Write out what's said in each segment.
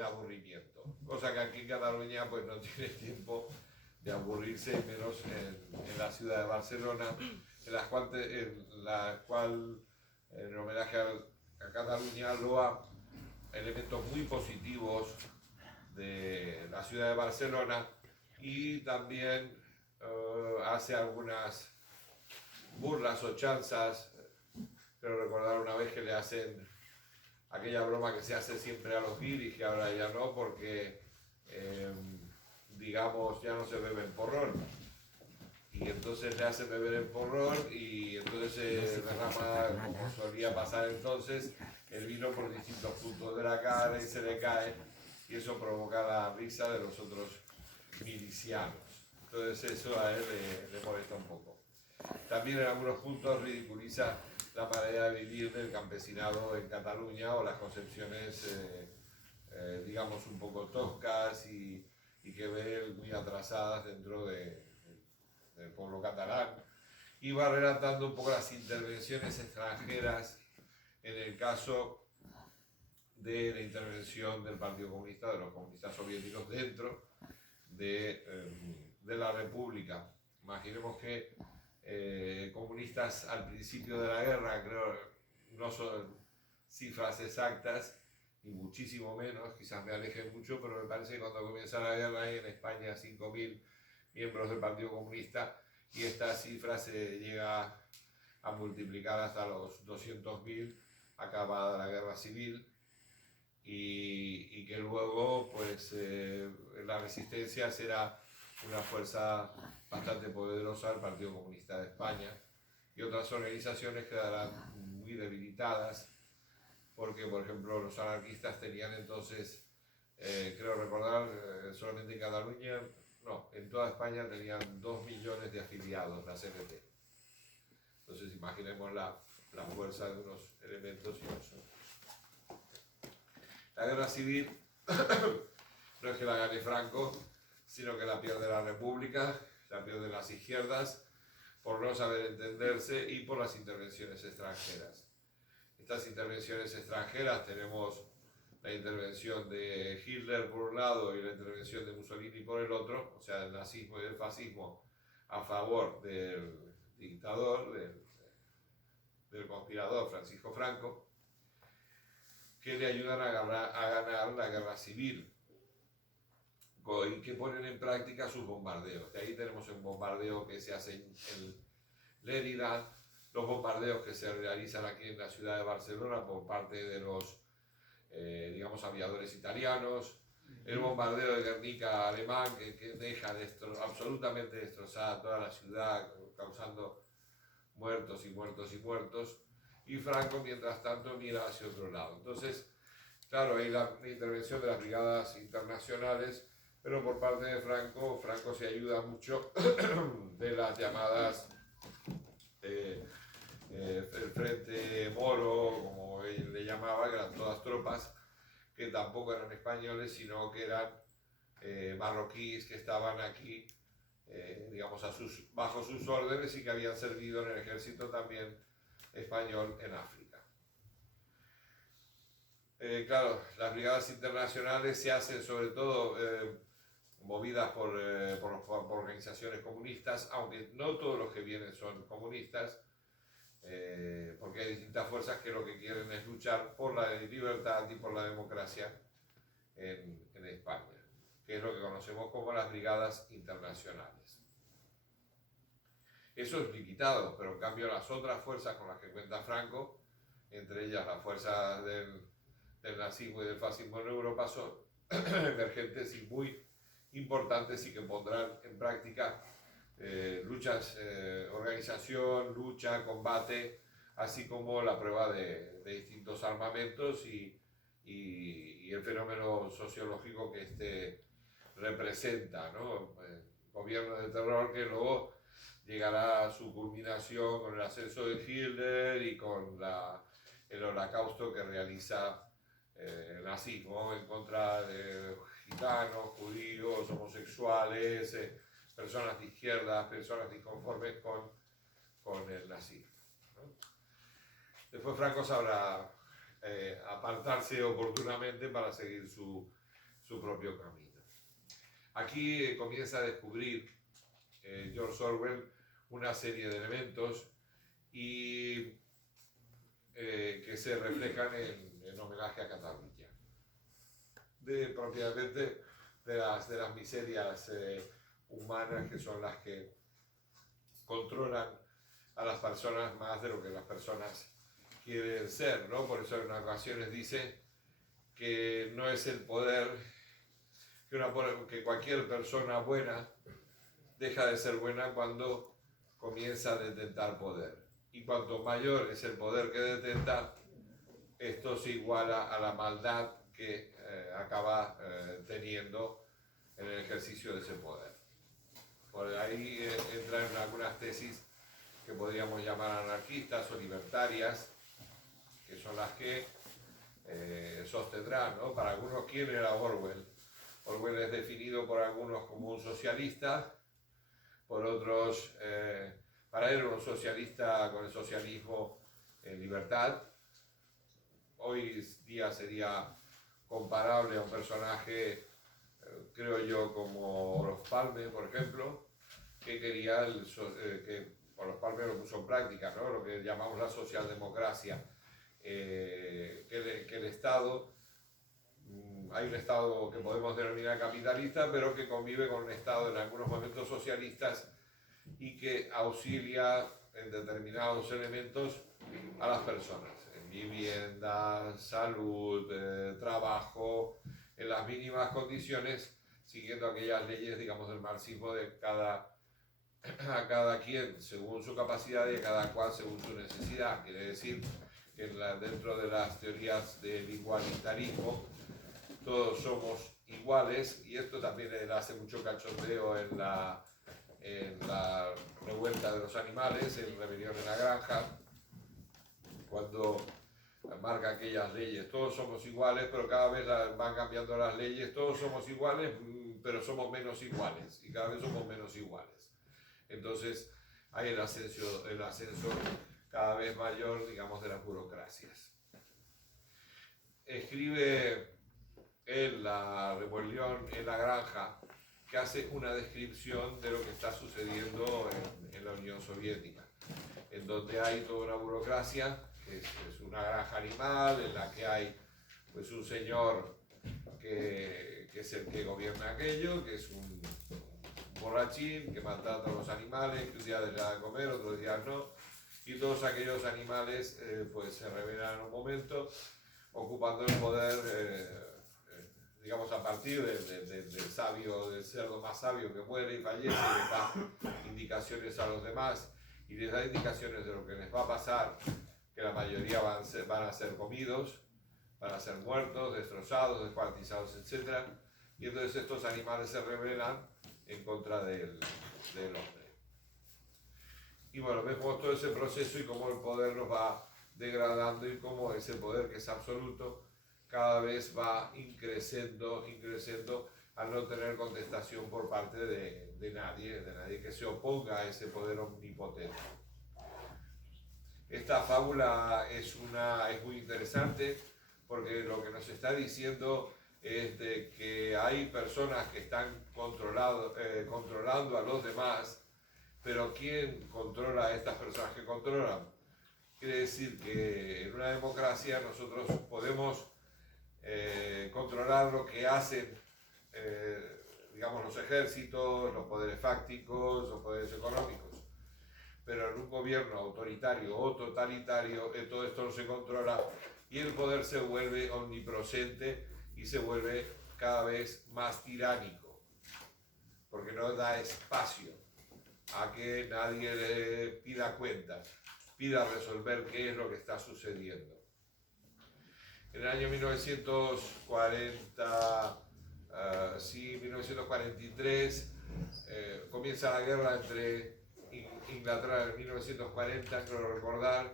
en aburrimiento, cosa que aquí en Cataluña pues no tiene tiempo de aburrirse, menos en la ciudad de Barcelona, en la cual en homenaje a Cataluña loa elementos muy positivos de la ciudad de Barcelona y también hace algunas burlas o chanzas. Pero recordar una vez que le hacen aquella broma que se hace siempre a los guiris, que ahora ya no, porque digamos ya no se bebe el porrón, y entonces le hacen beber el porrón y entonces se derrama, como solía pasar entonces, el vino por distintos puntos de la cara y se le cae, y eso provoca la risa de los otros milicianos. Entonces eso a él le molesta un poco. También en algunos puntos ridiculiza la manera de vivir del campesinado en Cataluña o las concepciones, digamos, un poco toscas y que ve él muy atrasadas dentro del pueblo catalán. Y va relatando un poco las intervenciones extranjeras en el caso de la intervención del Partido Comunista, de los comunistas soviéticos dentro de la República. Imaginemos que comunistas al principio de la guerra, creo, no son cifras exactas, y muchísimo menos, quizás me aleje mucho, pero me parece que cuando comienza la guerra hay en España 5.000 miembros del Partido Comunista, y esta cifra se llega a multiplicar hasta los 200.000 acabada la guerra civil, y que luego pues la resistencia será una fuerza bastante poderosa del Partido Comunista de España, y otras organizaciones quedarán muy debilitadas, porque por ejemplo los anarquistas tenían entonces, creo recordar, solamente en Cataluña, no, en toda España tenían 2 millones de afiliados, la CNT. Entonces imaginemos la fuerza de unos elementos y otros. La guerra civil no es que la gane Franco, sino que la pierde la República, la pierden las izquierdas, por no saber entenderse y por las intervenciones extranjeras. Estas intervenciones extranjeras, tenemos la intervención de Hitler por un lado y la intervención de Mussolini por el otro, o sea, el nazismo y el fascismo a favor del dictador, del conspirador Francisco Franco, que le ayudan a ganar la guerra civil y que ponen en práctica sus bombardeos. De ahí tenemos un bombardeo que se hace en Lérida, los bombardeos que se realizan aquí en la ciudad de Barcelona por parte de los, digamos, aviadores italianos, el bombardeo de Guernica alemán que deja absolutamente destrozada toda la ciudad, causando muertos y muertos y muertos, y Franco mientras tanto mira hacia otro lado. Entonces, claro, hay la intervención de las brigadas internacionales, pero por parte de Franco se ayuda mucho de las llamadas el Frente Moro, como él le llamaba, que eran todas tropas que tampoco eran españoles, sino que eran marroquíes que estaban aquí, digamos, bajo sus órdenes y que habían servido en el ejército también español en África. Claro, las brigadas internacionales se hacen sobre todo movidas por organizaciones comunistas, aunque no todos los que vienen son comunistas, porque hay distintas fuerzas que lo que quieren es luchar por la libertad y por la democracia en España, que es lo que conocemos como las brigadas internacionales. Eso es limitado, pero en cambio las otras fuerzas con las que cuenta Franco, entre ellas las fuerzas del nazismo y del fascismo en Europa, son emergentes y muy importantes y que pondrán en práctica luchas, organización, lucha, combate, así como la prueba de distintos armamentos y el fenómeno sociológico que este representa, ¿no? Gobierno de terror que luego llegará a su culminación con el ascenso de Hitler y con el holocausto que realiza el nazismo en contra de gitanos, judíos, homosexuales, personas de izquierda, personas disconformes con el nazismo, ¿no? Después Franco sabrá apartarse oportunamente para seguir su su propio camino. Aquí comienza a descubrir George Orwell una serie de elementos y que se reflejan en homenaje a Cataluña, propiamente de las miserias humanas, que son las que controlan a las personas más de lo que las personas quieren ser, ¿no? Por eso en ocasiones dice que no es el poder, que cualquier persona buena deja de ser buena cuando comienza a detentar poder. Y cuanto mayor es el poder que detenta, esto se iguala a la maldad que acaba teniendo en el ejercicio de ese poder. Por ahí entran algunas tesis que podríamos llamar anarquistas o libertarias, que son las que sostendrán, ¿no? Para algunos, ¿quién era Orwell? Orwell es definido por algunos como un socialista, por otros, para él era un socialista con el socialismo en libertad. Hoy día sería comparable a un personaje, creo yo, como Olof Palme, por ejemplo, que quería, que Olof Palme lo puso en práctica, ¿no? Lo que llamamos la socialdemocracia, que el Estado, hay un Estado que podemos denominar capitalista, pero que convive con un Estado en algunos momentos socialistas y que auxilia en determinados elementos a las personas, en vivienda, salud, trabajo, en las mínimas condiciones, siguiendo aquellas leyes, digamos, del marxismo de a cada quien según su capacidad y a cada cual según su necesidad. Quiere decir que dentro de las teorías del igualitarismo todos somos iguales, y esto también hace mucho cachondeo en la revuelta de los animales, en Rebelión en la Granja, cuando marca aquellas leyes, todos somos iguales, pero cada vez van cambiando las leyes, todos somos iguales, pero somos menos iguales, y cada vez somos menos iguales. Entonces hay el ascenso cada vez mayor, digamos, de las burocracias. Escribe él La Rebelión en la Granja, que hace una descripción de lo que está sucediendo en la Unión Soviética, en donde hay toda una burocracia, que es una granja animal, en la que hay pues un señor que es el que gobierna aquello, que es un borrachín, que maltrata a los animales, que un día les da de comer, otro día no, y todos aquellos animales pues se rebelan en un momento, ocupando el poder, digamos, a partir del sabio, del cerdo más sabio que muere y fallece, y les da indicaciones a los demás, y les da indicaciones de lo que les va a pasar, que la mayoría van a ser comidos, van a ser muertos, destrozados, descuartizados, etc. Y entonces estos animales se rebelan en contra del hombre. Y bueno, vemos todo ese proceso y cómo el poder nos va degradando y cómo ese poder, que es absoluto, cada vez va increciendo al no tener contestación por parte de nadie que se oponga a ese poder omnipotente. Esta fábula es muy interesante, porque lo que nos está diciendo es de que hay personas que están controlando a los demás, pero ¿quién controla a estas personas que controlan? Quiere decir que en una democracia nosotros podemos controlar lo que hacen, digamos, los ejércitos, los poderes fácticos, los poderes económicos. Pero en un gobierno autoritario o totalitario, todo esto no se controla y el poder se vuelve omnipresente y se vuelve cada vez más tiránico, porque no da espacio a que nadie le pida cuentas, pida resolver qué es lo que está sucediendo. En el año 1943, comienza la guerra entre Inglaterra en 1940, creo recordar,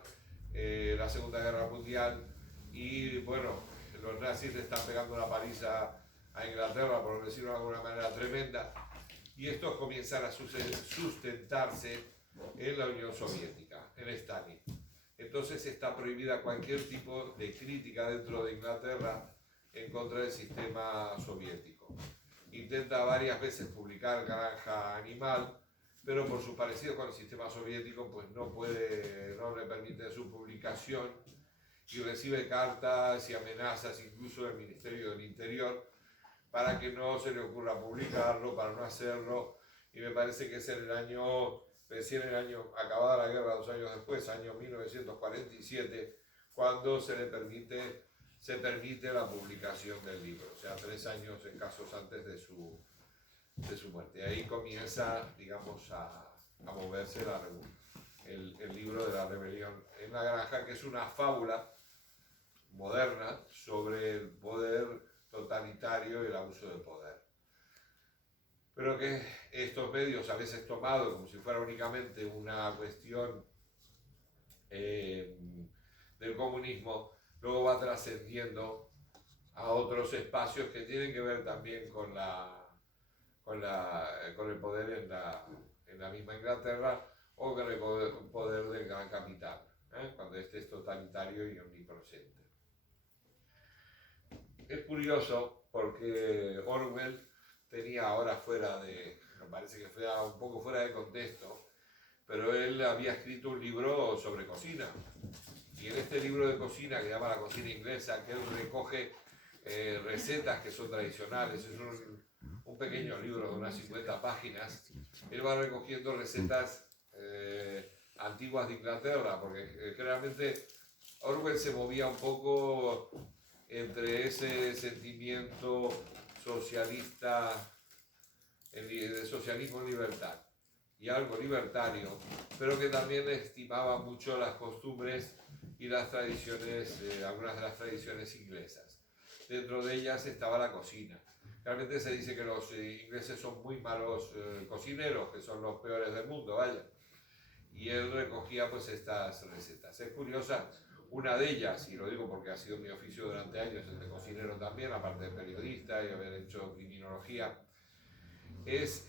la Segunda Guerra Mundial, y bueno, los nazis le están pegando una paliza a Inglaterra, por decirlo de alguna manera tremenda, y estos comienzan a sustentarse en la Unión Soviética, en Stalin. Entonces está prohibida cualquier tipo de crítica dentro de Inglaterra en contra del sistema soviético. Intenta varias veces publicar Granja Animal, pero por su parecido con el sistema soviético pues no le permite su publicación y recibe cartas y amenazas incluso del Ministerio del Interior para que no se le ocurra publicarlo, para no hacerlo, y me parece que es recién el año, acabada la guerra 2 años después, año 1947, cuando se permite la publicación del libro, o sea, 3 años escasos antes de su muerte. Y ahí comienza, digamos, a moverse el libro de la rebelión en la granja, que es una fábula moderna sobre el poder totalitario y el abuso de poder. Pero que estos medios, a veces tomados como si fuera únicamente una cuestión del comunismo, luego va trascendiendo a otros espacios que tienen que ver también con el poder en la misma Inglaterra o con el poder del gran capital, cuando este es totalitario y omnipresente. Es curioso porque Orwell tenía ahora me parece que fuera un poco fuera de contexto, pero él había escrito un libro sobre cocina. Y en este libro de cocina, que se llama La cocina inglesa, que él recoge recetas que son tradicionales, es un pequeño libro de unas 50 páginas, él va recogiendo recetas antiguas de Inglaterra, porque generalmente Orwell se movía un poco entre ese sentimiento socialista, de socialismo en libertad, y algo libertario, pero que también estimaba mucho las costumbres y las tradiciones, algunas de las tradiciones inglesas. Dentro de ellas estaba la cocina. Realmente se dice que los ingleses son muy malos cocineros, que son los peores del mundo, vaya. Y él recogía pues estas recetas. Es curiosa, una de ellas, y lo digo porque ha sido mi oficio durante años, el de cocinero también, aparte de periodista y haber hecho criminología, es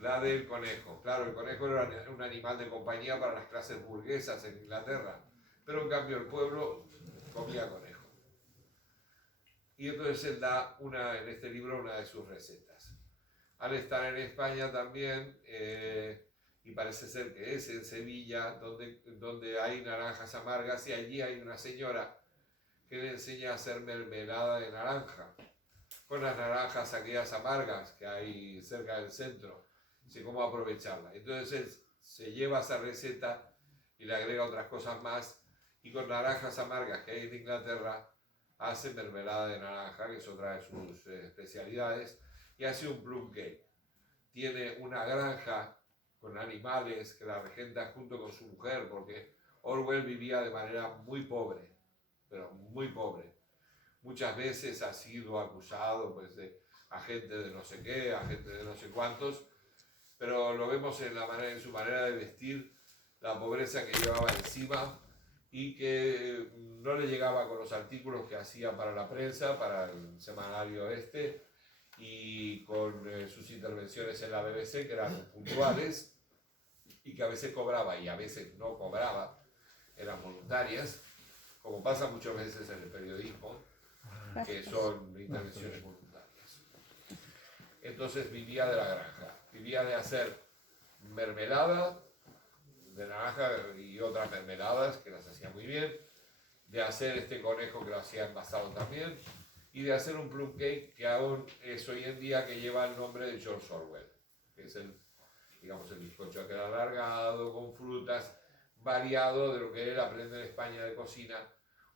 la del conejo. Claro, el conejo era un animal de compañía para las clases burguesas en Inglaterra, pero en cambio el pueblo comía conejo. Y entonces él da en este libro una de sus recetas. Al estar en España también, y parece ser que es en Sevilla, donde hay naranjas amargas, y allí hay una señora que le enseña a hacer mermelada de naranja, con las naranjas aquellas amargas que hay cerca del centro, sé cómo aprovecharla. Entonces él se lleva esa receta y le agrega otras cosas más, y con naranjas amargas que hay en Inglaterra, hace mermelada de naranja, que es otra de sus especialidades, y hace un plum cake. Tiene una granja con animales que la regenta junto con su mujer, porque Orwell vivía de manera muy pobre, pero muy pobre. Muchas veces ha sido acusado pues, de agente de no sé qué, agente de no sé cuántos, pero lo vemos en su manera de vestir, la pobreza que llevaba encima, y que no le llegaba con los artículos que hacía para la prensa, para el semanario y con sus intervenciones en la BBC, que eran puntuales y que a veces cobraba y a veces no cobraba, eran voluntarias, como pasa muchas veces en el periodismo, que son intervenciones voluntarias. Entonces vivía de la granja, vivía de hacer mermelada de naranja y otras mermeladas que las hacía muy bien, de hacer este conejo que lo hacía envasado también, y de hacer un plum cake que aún es hoy en día, que lleva el nombre de George Orwell, que es el bizcocho aquel alargado, con frutas, variado de lo que él aprende en España de cocina,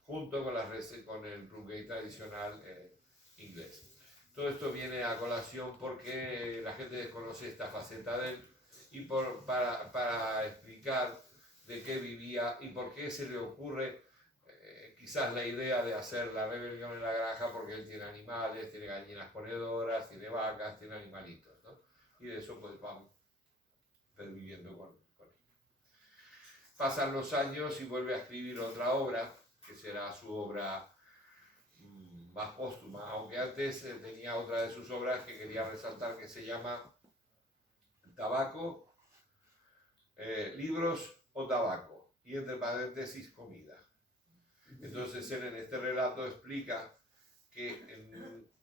junto con el plum cake tradicional inglés. Todo esto viene a colación porque la gente desconoce esta faceta de él, y para explicar de qué vivía y por qué se le ocurre quizás la idea de hacer la rebelión en la granja, porque él tiene animales, tiene gallinas ponedoras, tiene vacas, tiene animalitos, ¿no? Y de eso pues vamos viviendo con él. Pasan los años y vuelve a escribir otra obra, que será su obra más póstuma, aunque antes tenía otra de sus obras que quería resaltar, que se llama Tabaco, libros o tabaco, y entre paréntesis comida. Entonces él en este relato explica que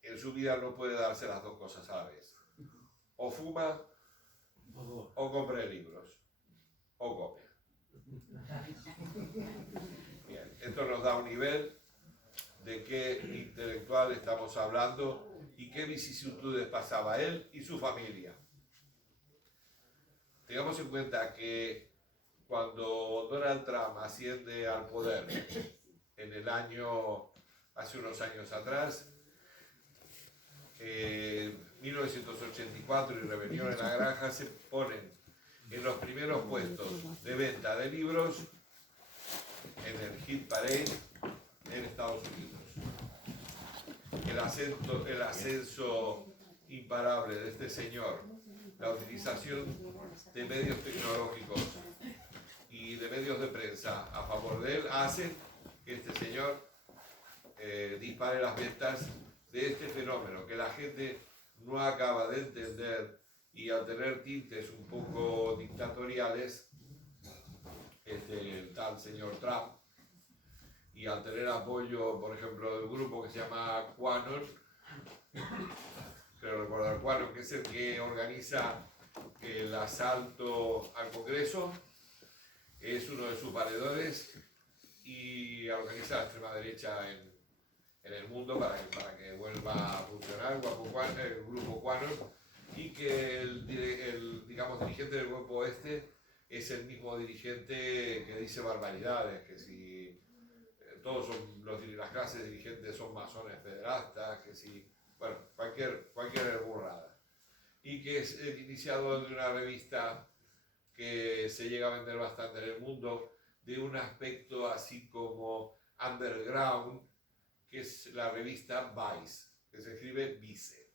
en su vida no puede darse las dos cosas a la vez. O fuma, o compra libros, o copia. Bien, esto nos da un nivel de qué intelectual estamos hablando y qué vicisitudes pasaba él y su familia. Tengamos en cuenta que cuando Donald Trump asciende al poder en el año, hace unos años atrás, 1984 y Rebelión en la Granja se ponen en los primeros puestos de venta de libros en el Hit Parade en Estados Unidos. El ascenso imparable de este señor, la utilización de medios tecnológicos y de medios de prensa a favor de él, hace que este señor dispare las ventas de este fenómeno que la gente no acaba de entender, y al tener tintes un poco dictatoriales, el tal señor Trump, y al tener apoyo, por ejemplo, del grupo que se llama QAnon, creo recordar QAnon, que es el que organiza el asalto al Congreso, es uno de sus valedores y organiza la extrema derecha en el mundo para que vuelva a funcionar el grupo QAnon, y que digamos, dirigente del grupo este es el mismo dirigente que dice barbaridades, que si todos las clases dirigentes son masones pederastas, que si, bueno, cualquier burrada. Y que es el iniciador de una revista que se llega a vender bastante en el mundo, de un aspecto así como underground, que es la revista Vice, que se escribe Vice.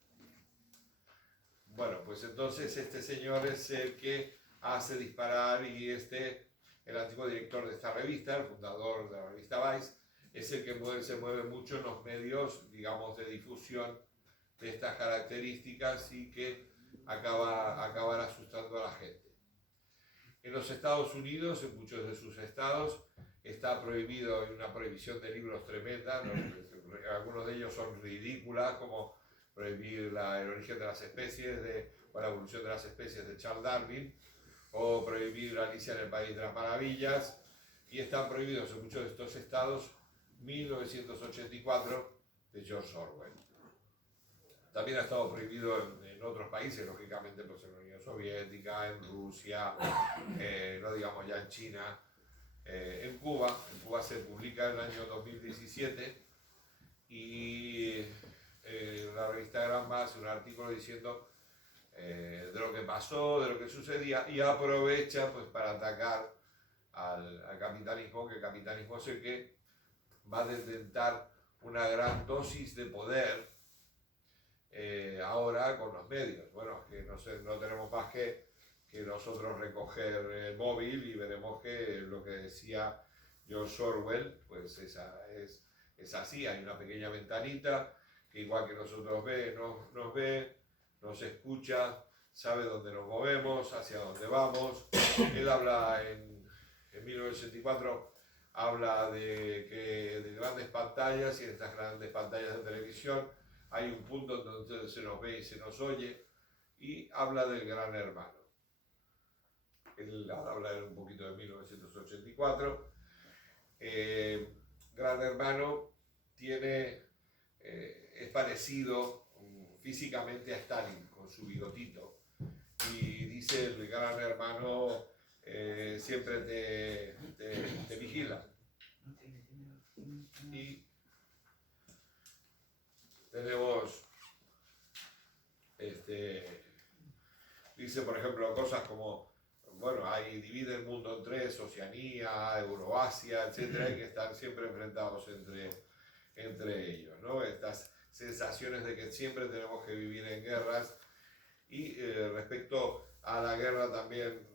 Bueno, pues entonces este señor es el que hace disparar, y el antiguo director de esta revista, el fundador de la revista Vice, es el que se mueve mucho en los medios, digamos, de difusión de estas características, y que acaban asustando a la gente. En los Estados Unidos, en muchos de sus estados, está prohibido, hay una prohibición de libros tremenda, ¿no? Algunos de ellos son ridículas, como prohibir el origen de las especies o la evolución de las especies de Charles Darwin, o prohibir Alicia en el País de las Maravillas, y están prohibidos en muchos de estos estados 1984 de George Orwell. También ha estado prohibido en otros países, lógicamente, pues en la Unión Soviética, en Rusia, no digamos ya en China, en Cuba. En Cuba se publica en el año 2017, y la revista Granma hace un artículo diciendo de lo que pasó, de lo que sucedía, y aprovecha pues para atacar al capitalismo, que el capitalismo es el que va a detentar una gran dosis de poder ahora con los medios. Bueno, que no tenemos más que nosotros recoger el móvil y veremos que lo que decía George Orwell, pues es así. Hay una pequeña ventanita que, igual que nosotros nos ve, nos escucha, sabe dónde nos movemos, hacia dónde vamos. Él habla en 1984, habla de grandes pantallas, y en estas grandes pantallas de televisión hay un punto donde se nos ve y se nos oye, y habla del Gran Hermano. Él habla un poquito de 1984. Gran Hermano es parecido físicamente a Stalin, con su bigotito, y dice: el Gran Hermano siempre te vigila. Y tenemos dice, por ejemplo, cosas como, bueno, divide el mundo en tres: Oceanía, Euroasia, etcétera, y que están siempre enfrentados entre ellos, ¿no? Estas sensaciones de que siempre tenemos que vivir en guerras. Y respecto a la guerra, también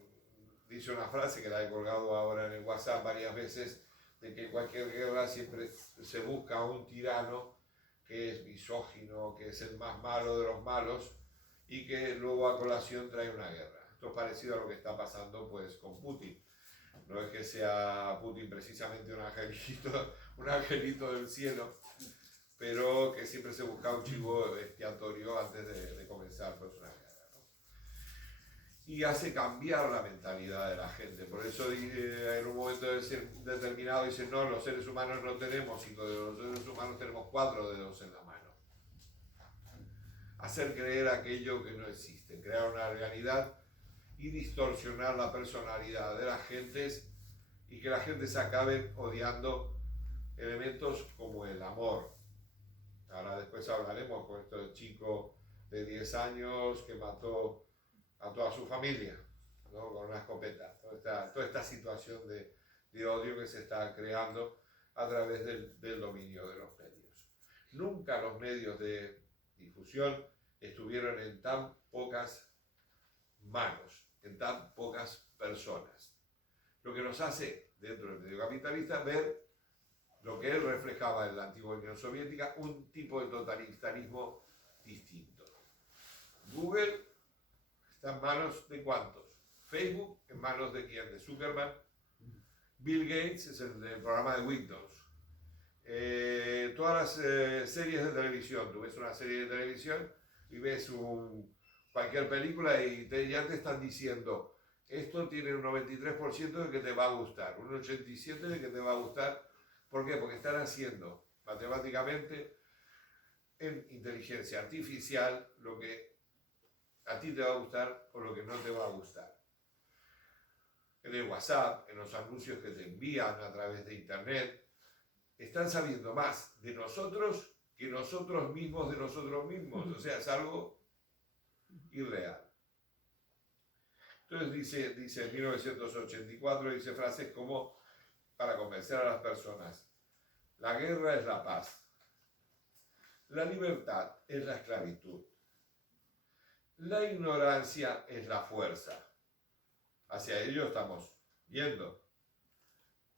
dice una frase que la he colgado ahora en el WhatsApp varias veces, de que en cualquier guerra siempre se busca un tirano que es misógino, que es el más malo de los malos, y que luego a colación trae una guerra. Esto es parecido a lo que está pasando pues con Putin. No es que sea Putin precisamente un angelito del cielo, pero que siempre se busca un chivo expiatorio antes de comenzar pues, una guerra, ¿no? Y hace cambiar la mentalidad de la gente. Por eso en un momento determinado dicen, no, los seres humanos no tenemos 5 dedos, los seres humanos tenemos 4 dedos en la mano. Hacer creer aquello que no existe, crear una realidad y distorsionar la personalidad de las gentes y que la gente se acabe odiando elementos como el amor. Ahora después hablaremos con este chico de 10 años que mató a toda su familia, ¿no? Con una escopeta. Toda esta situación de odio que se está creando a través del dominio de los medios. Nunca los medios de difusión estuvieron en tan pocas manos, en tan pocas personas. Lo que nos hace, dentro del medio capitalista, ver lo que él reflejaba en la antigua Unión Soviética, un tipo de totalitarismo distinto. Google está en manos de ¿cuántos? Facebook en manos de ¿quién? De Zuckerberg. Bill Gates es el del programa de Windows. Todas las series de televisión, tú ves una serie de televisión y ves cualquier película y ya te están diciendo esto tiene un 93% de que te va a gustar, un 87% de que te va a gustar. ¿Por qué? Porque están haciendo matemáticamente en inteligencia artificial lo que a ti te va a gustar o lo que no te va a gustar. En el WhatsApp, en los anuncios que te envían a través de internet, están sabiendo más de nosotros que nosotros mismos de nosotros mismos. O sea, es algo irreal. Entonces dice en 1984, dice frases como, para convencer a las personas, la guerra es la paz, la libertad es la esclavitud, la ignorancia es la fuerza. Hacia ello estamos yendo.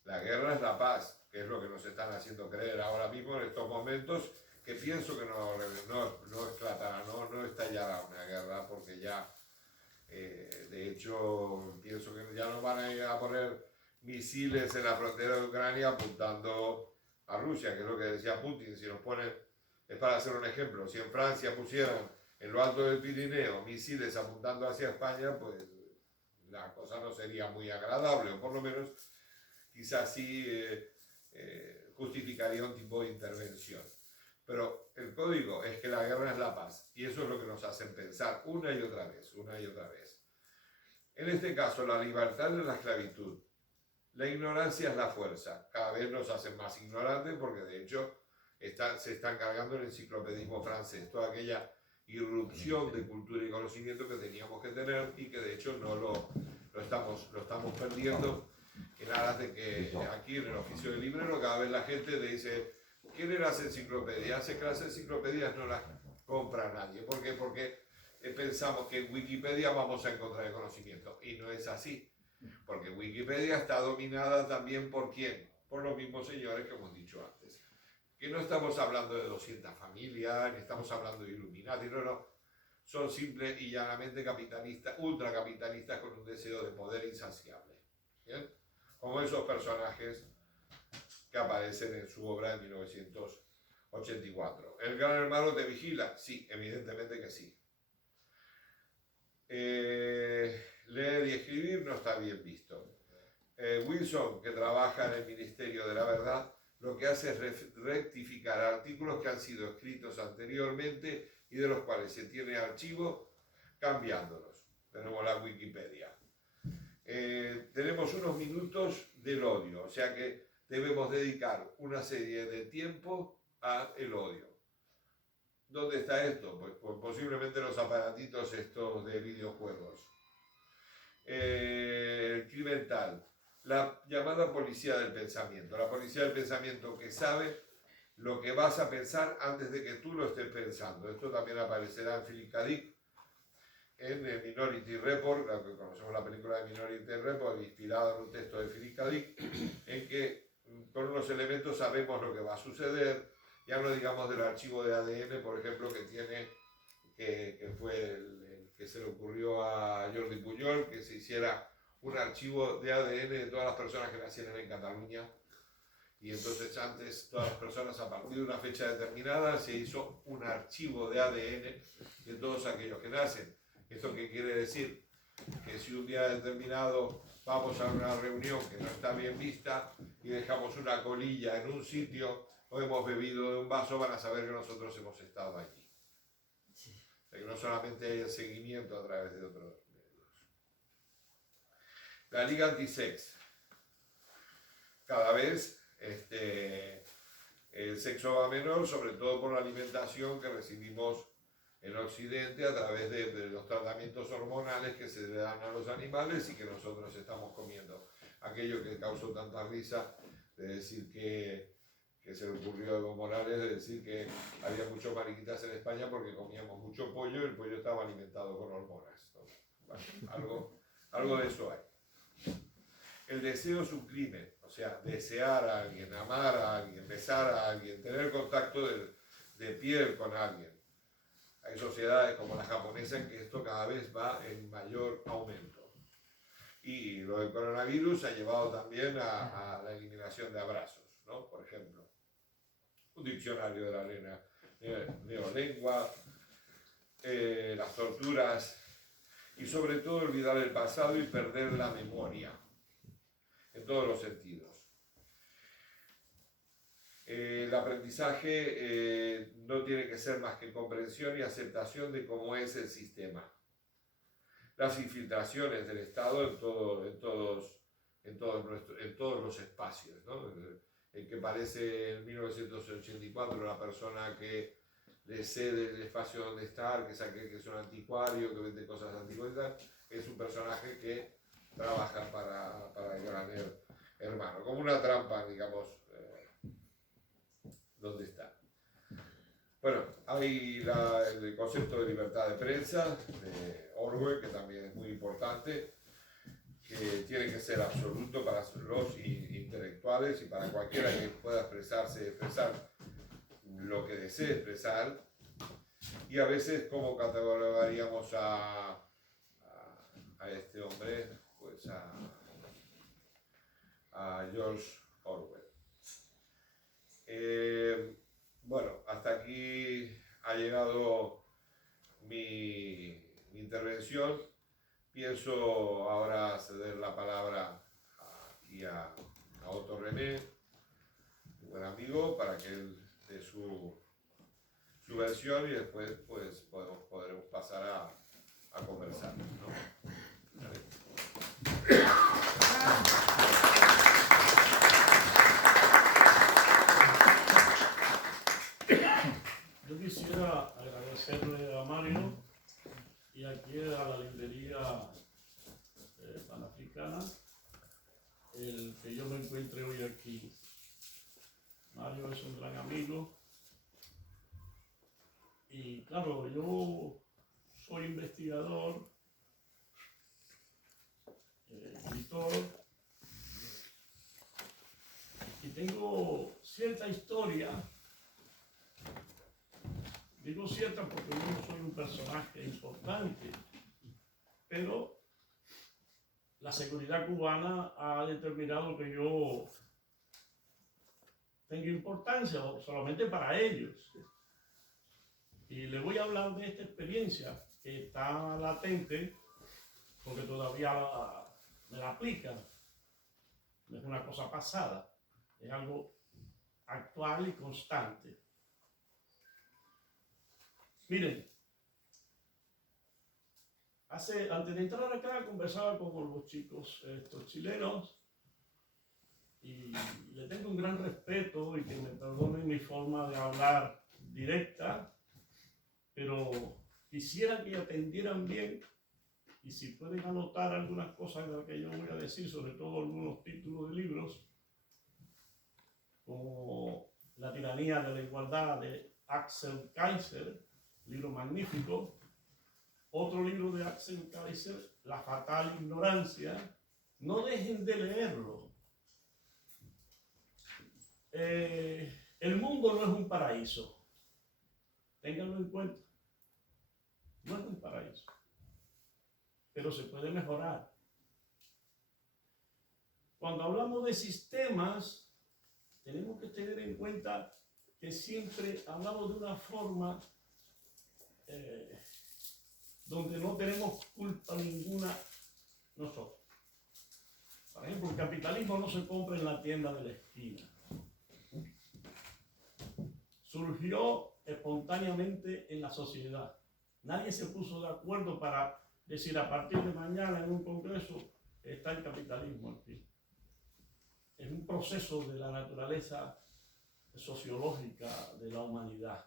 La guerra es la paz, que es lo que nos están haciendo creer ahora mismo en estos momentos, que pienso que no esclatará, no estallará una guerra, porque ya, de hecho, pienso que ya no van a ir a poner misiles en la frontera de Ucrania apuntando a Rusia, que es lo que decía Putin. Si nos ponen, es para hacer un ejemplo, si en Francia pusieran en lo alto del Pirineo misiles apuntando hacia España, pues la cosa no sería muy agradable, o por lo menos quizás sí justificaría un tipo de intervención. Pero el código es que la guerra es la paz, y eso es lo que nos hacen pensar una y otra vez, una y otra vez. En este caso, la libertad es la esclavitud, la ignorancia es la fuerza. Cada vez nos hacen más ignorantes porque de hecho se están cargando el enciclopedismo francés, toda aquella irrupción de cultura y conocimiento que teníamos que tener y que de hecho no lo estamos perdiendo en aras de que aquí en el oficio del librero cada vez la gente le dice, ¿quieren las enciclopedias? Es que las enciclopedias no las compra nadie. ¿Por qué? Porque pensamos que en Wikipedia vamos a encontrar el conocimiento y no es así. Porque Wikipedia está dominada también ¿por quién? Por los mismos señores que hemos dicho antes. Que no estamos hablando de 200 familias, ni estamos hablando de Illuminati, no. Son simple y llanamente capitalistas, ultracapitalistas con un deseo de poder insaciable. ¿Bien? Como esos personajes que aparecen en su obra de 1984. ¿El gran hermano te vigila? Sí, evidentemente que sí. Leer y escribir no está bien visto. Wilson, que trabaja en el Ministerio de la Verdad, lo que hace es rectificar artículos que han sido escritos anteriormente y de los cuales se tiene archivo, cambiándolos. Tenemos la Wikipedia. Tenemos unos minutos del odio, o sea que debemos dedicar una serie de tiempo al odio. ¿Dónde está esto? Pues posiblemente los aparatitos estos de videojuegos. El crimen tal, la llamada policía del pensamiento. La policía del pensamiento que sabe lo que vas a pensar antes de que tú lo estés pensando. Esto también aparecerá en Philip K. Dick, en el Minority Report, la que conocemos la película de Minority Report, inspirada en un texto de Philip K. Dick, en que con unos elementos sabemos lo que va a suceder. Ya no digamos del archivo de ADN, por ejemplo, que tiene, que fue el que se le ocurrió a Jordi Pujol, que se hiciera un archivo de ADN de todas las personas que nacieron en Cataluña Y entonces antes todas las personas a partir de una fecha determinada se hizo un archivo de ADN de todos aquellos que nacen. ¿Esto qué quiere decir? Que si un día determinado vamos a una reunión que no está bien vista y dejamos una colilla en un sitio o hemos bebido de un vaso, van a saber que nosotros hemos estado allí. O sea, que no solamente hay el seguimiento a través de otros medios. La Liga Antisex. Cada vez el sexo va menor, sobre todo por la alimentación que recibimos en Occidente a través de los tratamientos hormonales que se le dan a los animales y que nosotros estamos comiendo. Aquello que causó tanta risa de decir que se le ocurrió a Evo Morales, de decir que había muchos mariquitas en España porque comíamos mucho pollo y el pollo estaba alimentado con hormonas, ¿no? Bueno, algo de eso hay. El deseo es un crimen, o sea, desear a alguien, amar a alguien, besar a alguien, tener contacto de piel con alguien. Hay sociedades como la japonesa en que esto cada vez va en mayor aumento. Y lo del coronavirus ha llevado también a la eliminación de abrazos, ¿no? Por ejemplo, un diccionario de la neolengua, las torturas y sobre todo olvidar el pasado y perder la memoria. En todos los sentidos. El aprendizaje no tiene que ser más que comprensión y aceptación de cómo es el sistema. Las infiltraciones del Estado en todos los espacios, ¿no? El que parece en 1984 la persona que le cede el espacio donde está, que sabe que es un anticuario, que vende cosas anticuarias, es un personaje que trabaja para el gran hermano, como una trampa, digamos, ¿dónde está? Bueno, hay el concepto de libertad de prensa, de Orwell, que también es muy importante, que tiene que ser absoluto para los intelectuales y para cualquiera que pueda expresar lo que desee expresar, y a veces cómo catalogaríamos a este hombre, pues a George Orwell. Bueno, hasta aquí ha llegado mi intervención. Pienso ahora ceder la palabra aquí a Otto René, mi buen amigo, para que él dé su versión y después pues podremos pasar a conversar, ¿no? Yo quisiera agradecerle a Mario y aquí a la librería panafricana el que yo me encuentre hoy aquí. Mario es un gran amigo y claro, yo soy investigador, escritor y tengo cierta historia. Digo cierta porque yo no soy un personaje importante, pero la seguridad cubana ha determinado que yo tengo importancia solamente para ellos. Y le voy a hablar de esta experiencia que está latente porque todavía me la aplican. No es una cosa pasada, es algo actual y constante. Miren, antes de entrar acá conversaba con los chicos estos chilenos y le tengo un gran respeto y que me perdonen mi forma de hablar directa, pero quisiera que atendieran bien y si pueden anotar algunas cosas de las que yo voy a decir, sobre todo algunos títulos de libros, como La tiranía de la igualdad de Axel Kaiser, libro magnífico. Otro libro de Axel Kaiser, La fatal ignorancia. No dejen de leerlo. El mundo no es un paraíso. Ténganlo en cuenta. No es un paraíso. Pero se puede mejorar. Cuando hablamos de sistemas, tenemos que tener en cuenta que siempre hablamos de una forma donde no tenemos culpa ninguna nosotros. Por ejemplo, el capitalismo no se compra en la tienda de la esquina. Surgió espontáneamente en la sociedad. Nadie se puso de acuerdo para decir a partir de mañana en un congreso está el capitalismo aquí. Es un proceso de la naturaleza sociológica de la humanidad.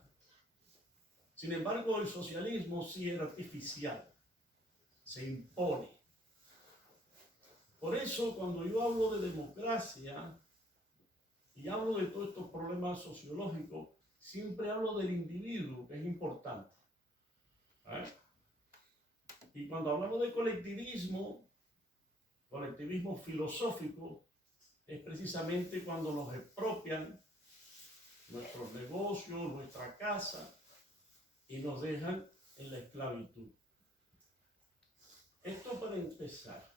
Sin embargo, el socialismo sí era artificial, se impone. Por eso, cuando yo hablo de democracia y hablo de todos estos problemas sociológicos, siempre hablo del individuo, que es importante. Y cuando hablamos de colectivismo filosófico, es precisamente cuando nos expropian nuestros negocios, nuestra casa, y nos dejan en la esclavitud. Esto para empezar.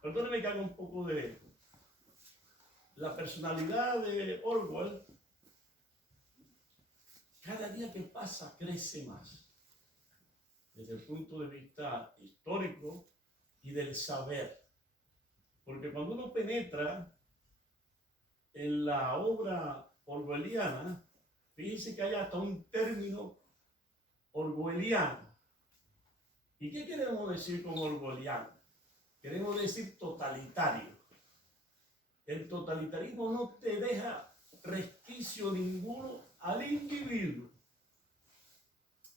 Perdóneme que haga un poco de la personalidad de Orwell. Cada día que pasa crece más, desde el punto de vista histórico y del saber. Porque cuando uno penetra en la obra orwelliana, fíjense que hay hasta un término orwelliano. ¿Y qué queremos decir con orwelliano? Queremos decir totalitario. El totalitarismo no te deja resquicio ninguno al individuo.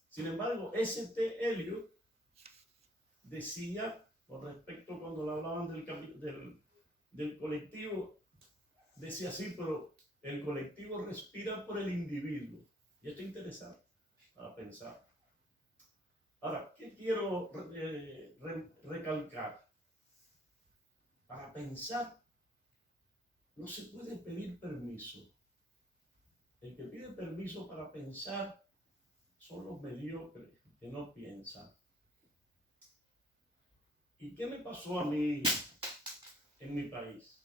Sin embargo, S.T. Eliot decía, con respecto cuando le hablaban del colectivo, decía así, pero el colectivo respira por el individuo. Y esto es interesante para pensar. Ahora, ¿qué quiero recalcar? Para pensar no se puede pedir permiso. El que pide permiso para pensar son los mediocres que no piensan. ¿Y qué me pasó a mí en mi país?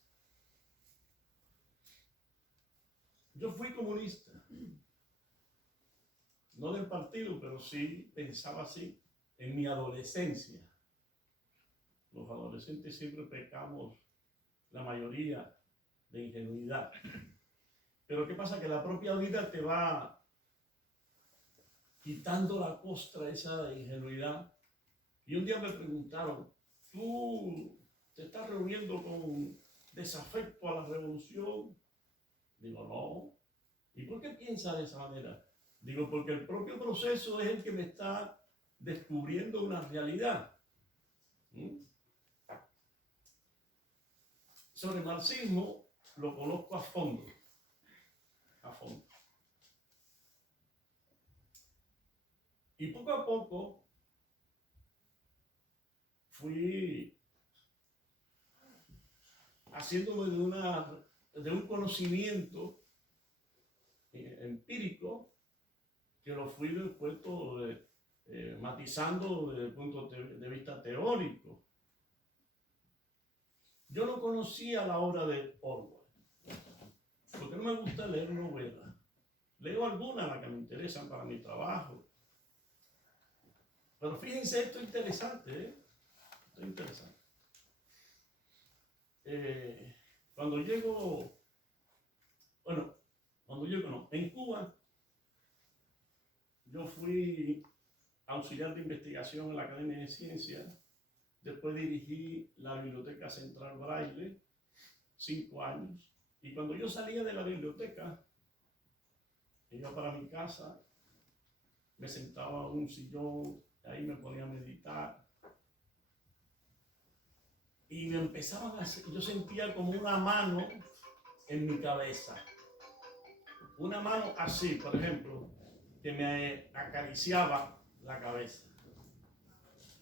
Yo fui comunista. No del partido, pero sí pensaba así en mi adolescencia. Los adolescentes siempre pecamos, la mayoría, de ingenuidad. Pero ¿qué pasa? Que la propia vida te va quitando la costra esa de ingenuidad. Y un día me preguntaron, ¿tú te estás reuniendo con desafecto a la revolución? Digo, no. ¿Y por qué piensas de esa manera? Digo, porque el propio proceso es el que me está descubriendo una realidad. Sobre marxismo lo conozco a fondo. A fondo. Y poco a poco fui haciéndome de un conocimiento empírico que lo fui después matizando desde el punto de vista teórico. Yo no conocía la obra de Orwell, porque no me gusta leer novelas. Leo algunas, las que me interesan para mi trabajo. Pero fíjense, esto es interesante, Esto es interesante. En Cuba, yo fui auxiliar de investigación en la Academia de Ciencias. Después dirigí la Biblioteca Central Braille, 5 años. Y cuando yo salía de la biblioteca, iba para mi casa, me sentaba en un sillón, ahí me ponía a meditar. Y me empezaban a hacer, yo sentía como una mano en mi cabeza. Una mano así, por ejemplo, que me acariciaba la cabeza.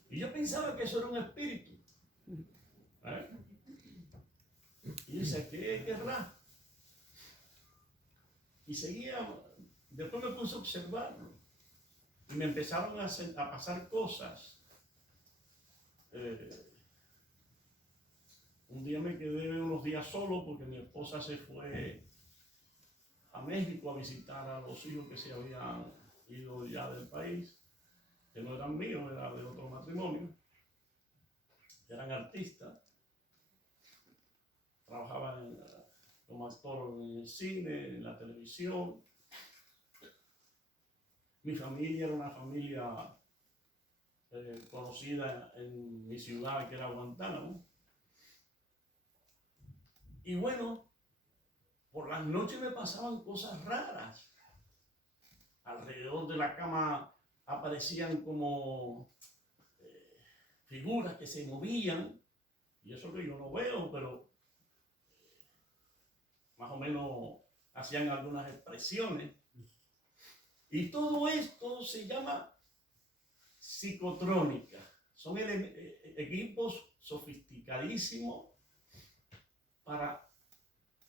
Y yo pensaba que eso era un espíritu. Y dice, ¿qué querrá? Y seguía, después me puse a observarlo. Y me empezaron a pasar cosas. Un día me quedé unos días solo porque mi esposa se fue a México a visitar a los hijos que se habían ido ya del país, que no eran míos, eran de otro matrimonio. Eran artistas, trabajaban como actor en el cine, en la televisión. Mi familia era una familia conocida en mi ciudad, que era Guantánamo. Y bueno, por las noches me pasaban cosas raras. Alrededor de la cama aparecían como figuras que se movían, y eso que yo no veo, pero más o menos hacían algunas expresiones. Y todo esto se llama psicotrónica. Son equipos sofisticadísimos para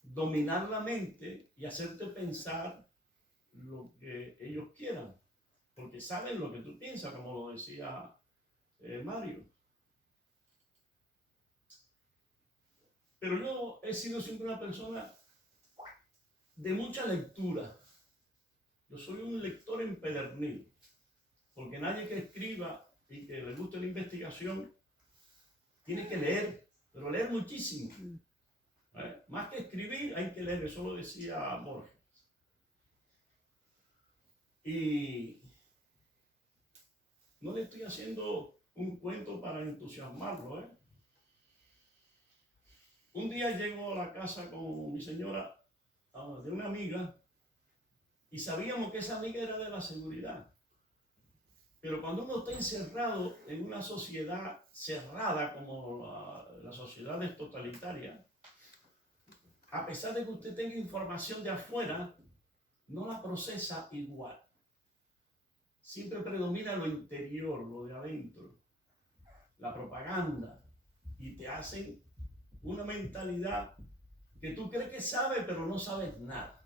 dominar la mente y hacerte pensar lo que ellos quieran, porque saben lo que tú piensas, como lo decía Mario. Pero yo he sido siempre una persona de mucha lectura. Yo soy un lector empedernido, porque nadie que escriba y que le guste la investigación tiene que leer, pero leer muchísimo. Más que escribir, hay que leer, eso lo decía Borges. Y no le estoy haciendo un cuento para entusiasmarlo. Un día llego a la casa con mi señora de una amiga y sabíamos que esa amiga era de la seguridad. Pero cuando uno está encerrado en una sociedad cerrada como la sociedad es totalitaria, a pesar de que usted tenga información de afuera, no la procesa igual. Siempre predomina lo interior, lo de adentro, la propaganda, y te hacen una mentalidad que tú crees que sabes, pero no sabes nada.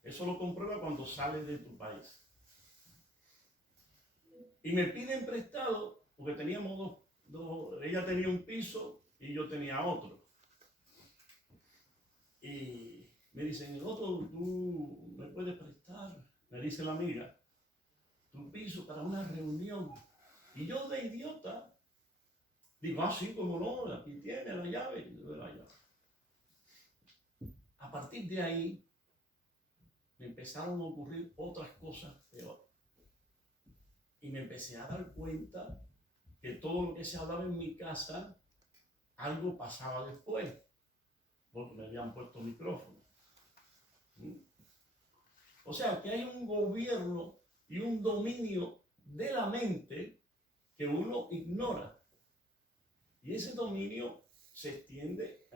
Eso lo comprueba cuando sales de tu país. Y me piden prestado, porque teníamos ella tenía un piso y yo tenía otro. Y me dicen, el otro, tú me puedes prestar, me dice la amiga, tu piso para una reunión. Y yo de idiota, digo, sí, como no, aquí tiene la llave, y le doy la llave. A partir de ahí, me empezaron a ocurrir otras cosas peores. Y me empecé a dar cuenta que todo lo que se hablaba en mi casa, algo pasaba después, porque me habían puesto micrófono. O sea, que hay un gobierno y un dominio de la mente que uno ignora. Y ese dominio se extiende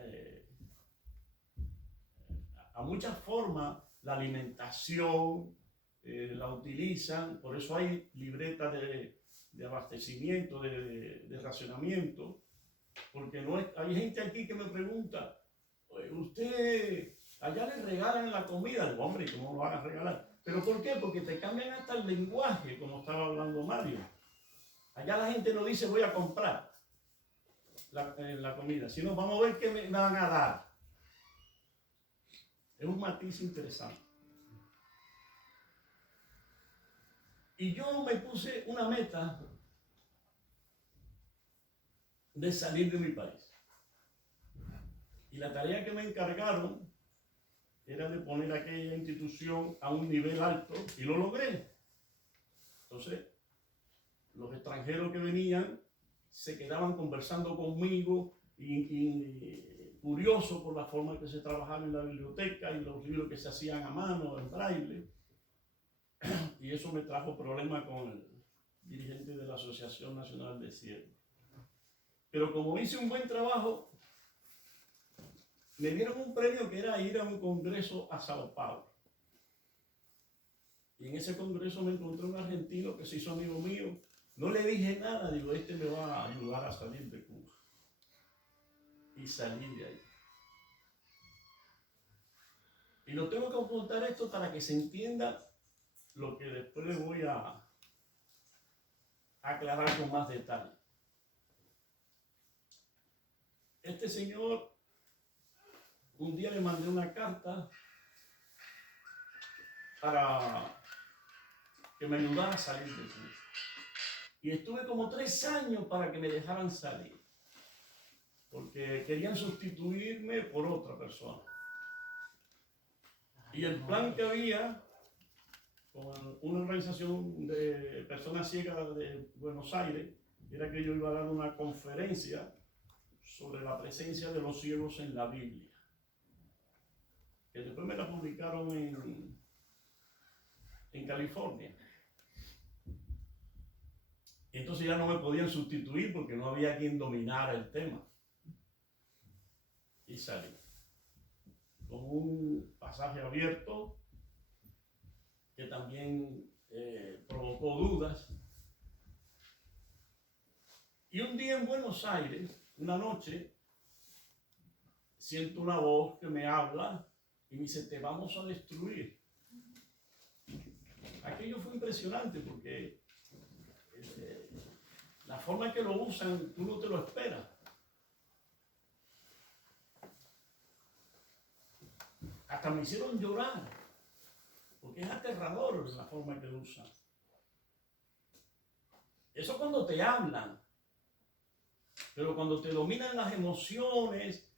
a muchas formas. La alimentación la utilizan, por eso hay libretas de abastecimiento, de racionamiento, porque no es, hay gente aquí que me pregunta, ¿usted allá le regalan la comida? Digo, hombre, ¿cómo lo van a regalar? ¿Pero por qué? Porque te cambian hasta el lenguaje, como estaba hablando Mario. Allá la gente no dice voy a comprar la comida, sino vamos a ver qué me van a dar. Es un matiz interesante. Y yo me puse una meta de salir de mi país. Y la tarea que me encargaron era de poner aquella institución a un nivel alto, y lo logré. Entonces, los extranjeros que venían se quedaban conversando conmigo y curiosos por la forma en que se trabajaba en la biblioteca y los libros que se hacían a mano, en braille. Y eso me trajo problemas con el dirigente de la Asociación Nacional de Ciegos. Pero como hice un buen trabajo, me dieron un premio que era ir a un congreso a Sao Paulo. Y en ese congreso me encontré un argentino que se hizo amigo mío. No le dije nada, digo, este me va a ayudar a salir de Cuba. Y salí de ahí. Y lo tengo que apuntar esto para que se entienda lo que después les voy a aclarar con más detalle. este señor, un día le mandé una carta para que me ayudara a salir de eso. Y estuve como 3 años para que me dejaran salir, porque querían sustituirme por otra persona. Y el plan que había con una organización de personas ciegas de Buenos Aires era que yo iba a dar una conferencia sobre la presencia de los ciegos en la Biblia, que después me la publicaron en California. Entonces ya no me podían sustituir porque no había quien dominara el tema. Y salí con un pasaje abierto que también provocó dudas. Y un día en Buenos Aires, una noche, siento una voz que me habla y me dice: te vamos a destruir. Aquello fue impresionante porque la forma en que lo usan, tú no te lo esperas. Hasta me hicieron llorar, porque es aterrador la forma en que lo usan. Eso cuando te hablan, pero cuando te dominan las emociones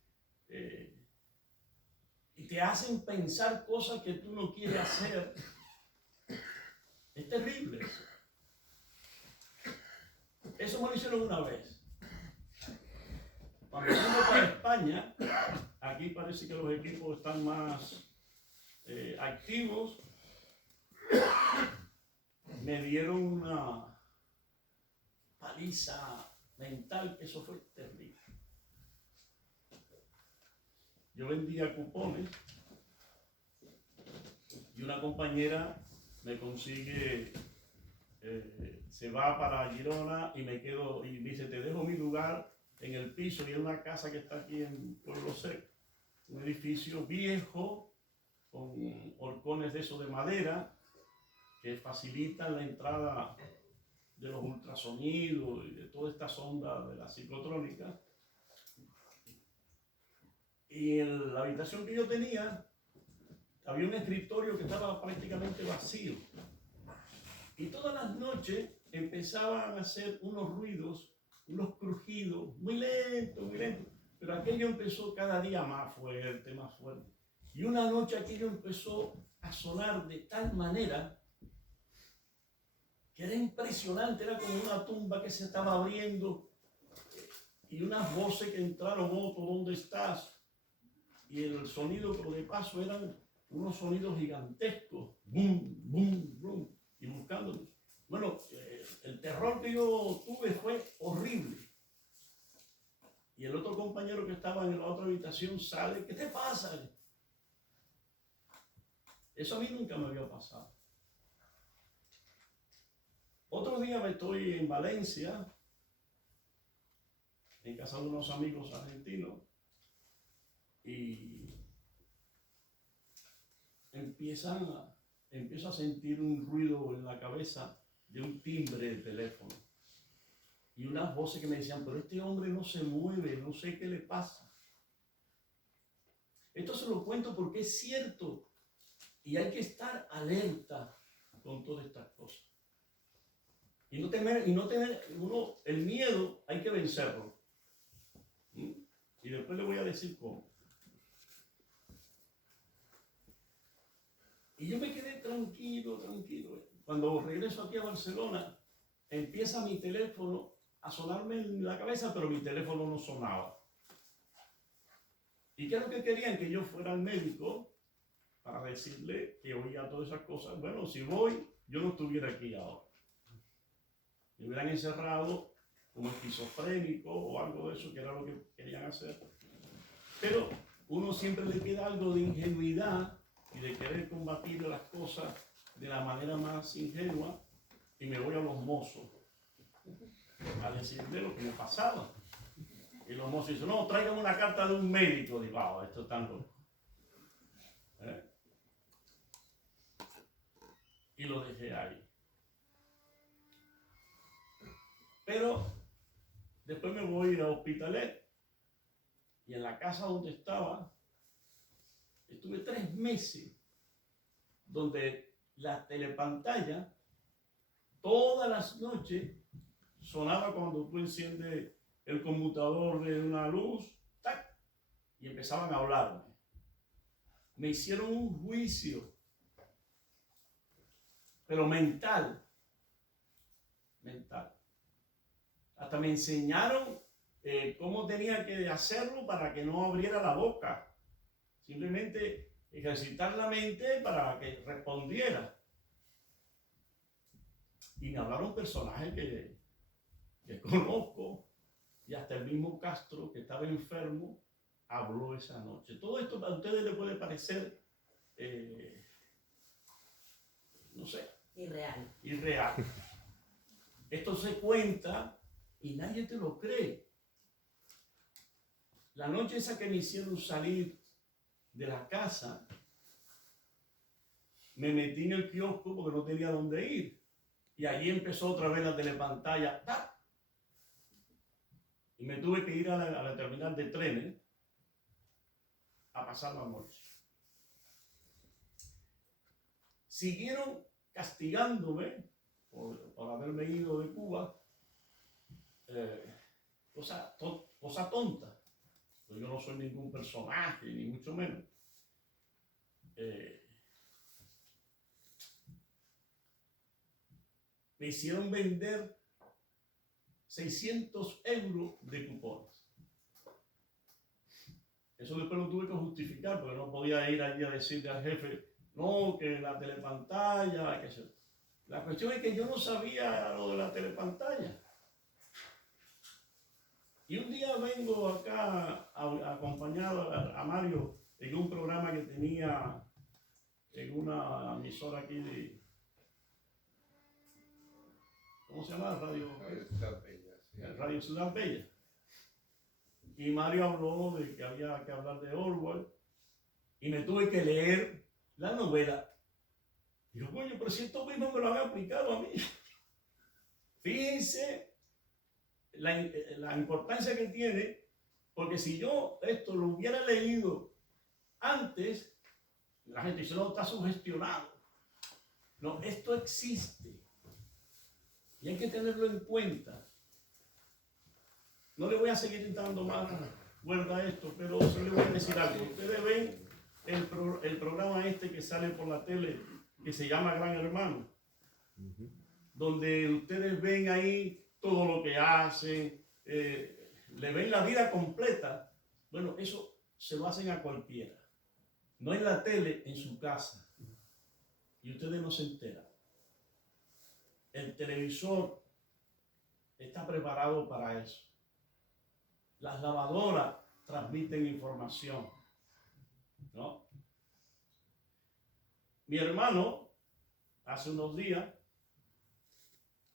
y te hacen pensar cosas que tú no quieres hacer, es terrible eso. Eso me lo hicieron una vez. Cuando fuimos para España, aquí parece que los equipos están más activos, me dieron una paliza mental, que eso fue terrible. Yo vendía cupones y una compañera me consigue, se va para Girona y me quedo, y me dice: te dejo mi lugar en el piso, y es una casa que está aquí en Pueblo Seco, un edificio viejo con horcones de eso de madera que facilitan la entrada de los ultrasonidos y de toda esta sonda de la ciclotrónica. Y en la habitación que yo tenía había un escritorio que estaba prácticamente vacío, y todas las noches empezaban a hacer unos ruidos, unos crujidos, muy lentos, pero aquello empezó cada día más fuerte, más fuerte. Y una noche aquello empezó a sonar de tal manera que era impresionante, era como una tumba que se estaba abriendo, y unas voces que entraron: Otto, ¿dónde estás? Y el sonido, pero de paso eran unos sonidos gigantescos, boom, boom, boom, y buscándome. Bueno, el terror que yo tuve fue horrible. Y el otro compañero que estaba en la otra habitación sale: ¿qué te pasa? Eso a mí nunca me había pasado. Otro día me estoy en Valencia, en casa de unos amigos argentinos, y empiezo a sentir un ruido en la cabeza de un timbre de teléfono y unas voces que me decían: pero este hombre no se mueve, no sé qué le pasa. Esto se lo cuento porque es cierto y hay que estar alerta con todas estas cosas. Y no tener, el miedo hay que vencerlo. Y después le voy a decir cómo. Y yo me quedé tranquilo. Cuando regreso aquí a Barcelona, empieza mi teléfono a sonarme en la cabeza, pero mi teléfono no sonaba. ¿Y qué es lo que querían? Que yo fuera al médico para decirle que oía todas esas cosas. Bueno, si voy, yo no estuviera aquí ahora. Me hubieran encerrado como esquizofrénico o algo de eso, que era lo que querían hacer. Pero uno siempre le queda algo de ingenuidad y de querer combatir las cosas de la manera más ingenua, y me voy a los mozos a decirle lo que me pasaba. Y los mozos dicen: no, traigan una carta de un médico. Digo: esto es tan loco. Y lo dejé ahí. Pero después me voy a Hospitalet Y en la casa donde estaba, estuve 3 meses, donde la telepantalla, todas las noches, sonaba cuando tú enciendes el conmutador de una luz, ¡tac! Y empezaban a hablarme. Me hicieron un juicio, pero mental. Hasta me enseñaron cómo tenía que hacerlo para que no abriera la boca. Simplemente ejercitar la mente para que respondiera. Y me hablaron personajes que conozco, y hasta el mismo Castro, que estaba enfermo, habló esa noche. Todo esto para ustedes les puede parecer, no sé, irreal. Esto se cuenta y nadie te lo cree. La noche esa que me hicieron salir de la casa, me metí en el kiosco porque no tenía dónde ir. Y allí empezó otra vez la telepantalla. ¡Tac! Y me tuve que ir a la terminal de trenes a pasar la noche. Siguieron castigándome por haberme ido de Cuba. Cosa tonta. Pues yo no soy ningún personaje, ni mucho menos. Me hicieron vender 600 euros de cupones. Eso después lo tuve que justificar porque no podía ir allí a decirle al jefe, no, que la telepantalla, que se... La cuestión es que yo no sabía lo de la telepantalla. Y un día vengo acá acompañado a Mario en un programa que tenía en una emisora aquí de... ¿Cómo se llama? Radio Ciudad Bella. Sí. Radio Ciudad Bella. Y Mario habló de que había que hablar de Orwell y me tuve que leer la novela. Digo, coño, pero si esto mismo me lo han aplicado a mí. Fíjense la importancia que tiene, porque si yo esto lo hubiera leído antes, la gente dice, no, está sugestionado. No, esto existe. Y hay que tenerlo en cuenta. No le voy a seguir dando más cuerda a esto, pero sí le voy a decir algo. Ustedes ven el programa este que sale por la tele, que se llama Gran Hermano, donde ustedes ven ahí todo lo que hacen, le ven la vida completa. Bueno, eso se lo hacen a cualquiera. No en la tele, en su casa. Y ustedes no se enteran. El televisor está preparado para eso. Las lavadoras transmiten información, ¿no? Mi hermano, hace unos días,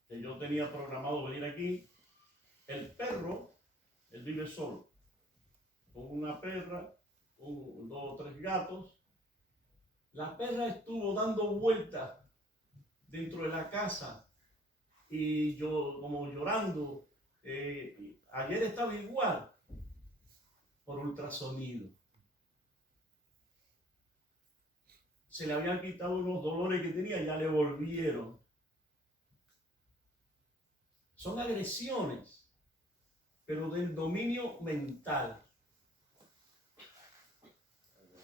que yo tenía programado venir aquí, el perro, él vive solo, con una perra, 2 o 3 gatos. La perra estuvo dando vueltas dentro de la casa y yo como llorando. Ayer estaba igual por ultrasonido. Se le habían quitado unos dolores que tenía, ya le volvieron. Son agresiones, pero del dominio mental.